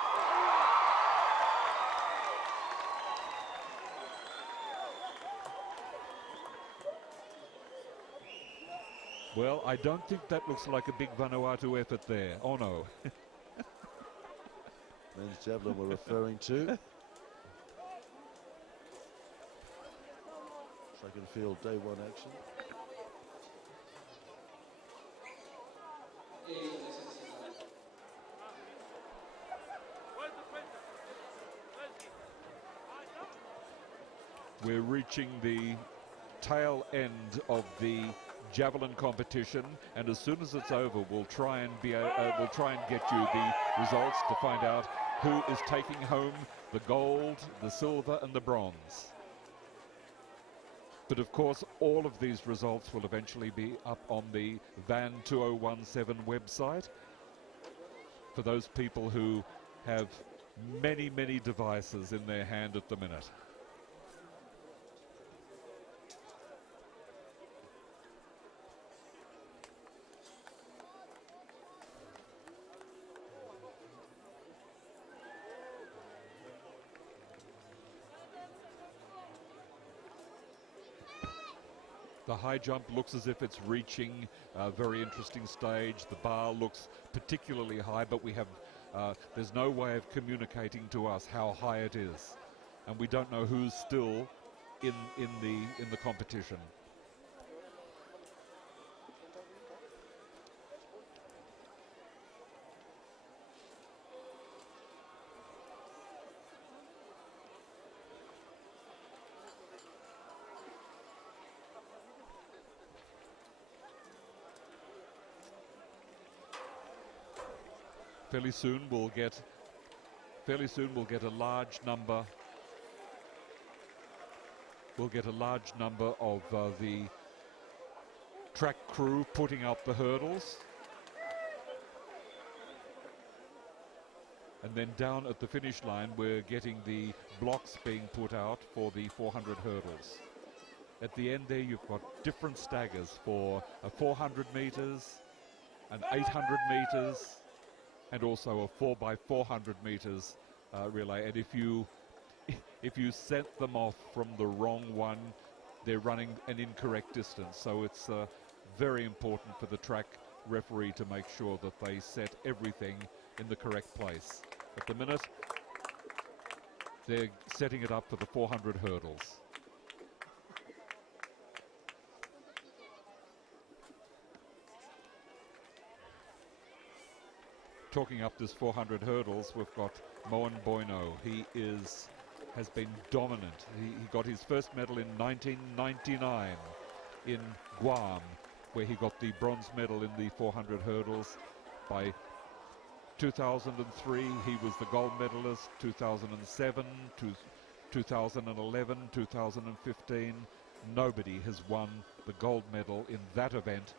Well, I don't think that looks like a big Vanuatu effort there. Oh no. Men's javelin we're referring to. Track and field day one action. We're reaching the tail end of the javelin competition, and as soon as it's over, we'll try and get you the results to find out who is taking home the gold, the silver, and the bronze. But of course, all of these results will eventually be up on the Van2017 website for those people who have many, many devices in their hand at the minute. The high jump looks as if it's reaching a very interesting stage. The bar looks particularly high, but we have there's no way of communicating to us how high it is, and we don't know who's still in the competition. Fairly soon we'll get a large number. We'll get a large number of the track crew putting out the hurdles. And then down at the finish line, we're getting the blocks being put out for the 400 hurdles. At the end there, you've got different staggers for a 400 meters, an 800 meters, and also a 4x400 meters relay. And if you set them off from the wrong one, they're running an incorrect distance. So it's very important for the track referee to make sure that they set everything in the correct place. At the minute, they're setting it up for the 400 hurdles. Talking up this 400 hurdles, we've got Moen Boino. He has been dominant. He got his first medal in 1999 in Guam, where he got the bronze medal in the 400 hurdles. By 2003, he was the gold medalist. 2007, 2011, 2015. Nobody has won the gold medal in that event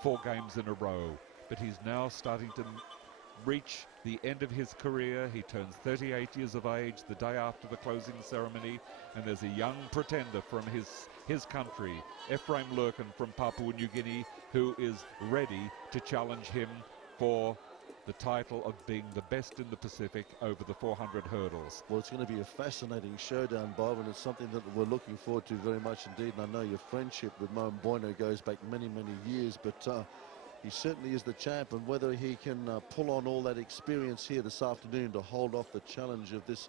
4 games in a row. But he's now starting to reach the end of his career. He turns 38 years of age the day after the closing ceremony, and there's a young pretender from his country, Ephraim Lurkin from Papua New Guinea, who is ready to challenge him for the title of being the best in the Pacific over the 400 hurdles. Well, it's going to be a fascinating showdown, Bob, and it's something that we're looking forward to very much indeed. And I know your friendship with Moen Boino goes back many, many years, but he certainly is the champ, and whether he can pull on all that experience here this afternoon to hold off the challenge of this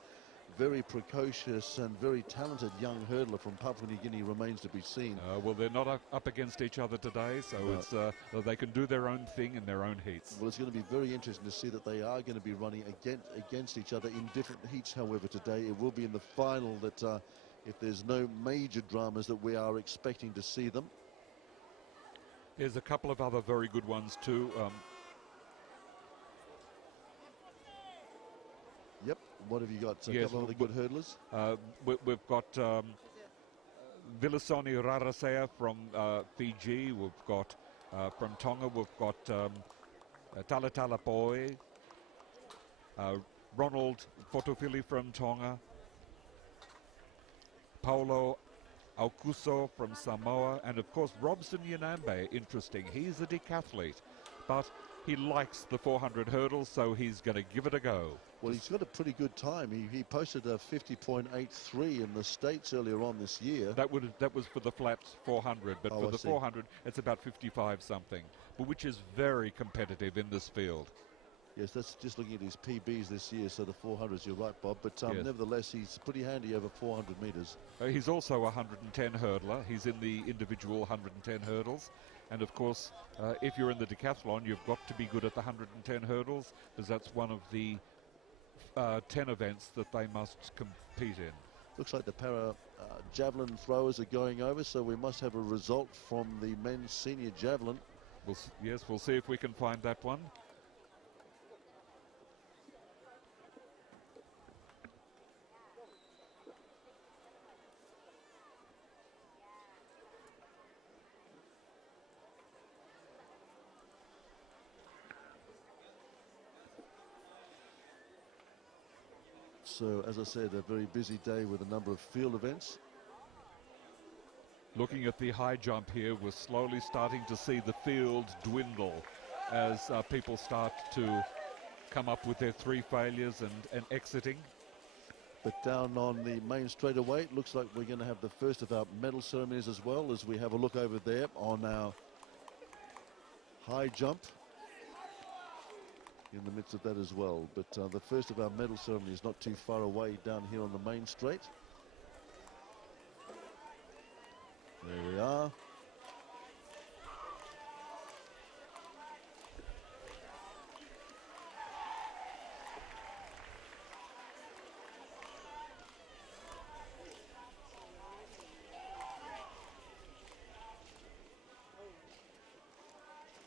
very precocious and very talented young hurdler from Papua New Guinea remains to be seen. Well, they're not up against each other today, so it's they can do their own thing in their own heats. Well, it's going to be very interesting to see that they are going to be running against each other in different heats, however, today. It will be in the final that, if there's no major dramas, that we are expecting to see them. There's a couple of other very good ones too. Yep. What have you got? A couple of the good hurdlers. We've got Vilasoni Rarasea from Fiji. We've got from Tonga. We've got Talatala Poi, Ronald Fotofili from Tonga, Paulo Aukuso from Samoa, and of course Robson Yanambe. Interesting, he's a decathlete, but he likes the 400 hurdles, so he's going to give it a go. Well, he's got a pretty good time. He posted a 50.83 in the States earlier on this year. That was for the flat 400, but for the 400, it's about 55 something, but which is very competitive in this field. Yes, that's just looking at his PBs this year, so the 400s, you're right, Bob. But yes. Nevertheless, he's pretty handy over 400 metres. He's also a 110 hurdler. He's in the individual 110 hurdles. And of course, if you're in the decathlon, you've got to be good at the 110 hurdles, because that's one of the 10 events that they must compete in. Looks like the para javelin throwers are going over, so we must have a result from the men's senior javelin. Yes, we'll see if we can find that one. So, as I said, a very busy day with a number of field events. Looking at the high jump here, we're slowly starting to see the field dwindle as people start to come up with their 3 failures and exiting. But down on the main straightaway, it looks like we're going to have the first of our medal ceremonies as well, as we have a look over there on our high jump. In the midst of that as well, but the first of our medal ceremony is not too far away down here on the main straight. There we are.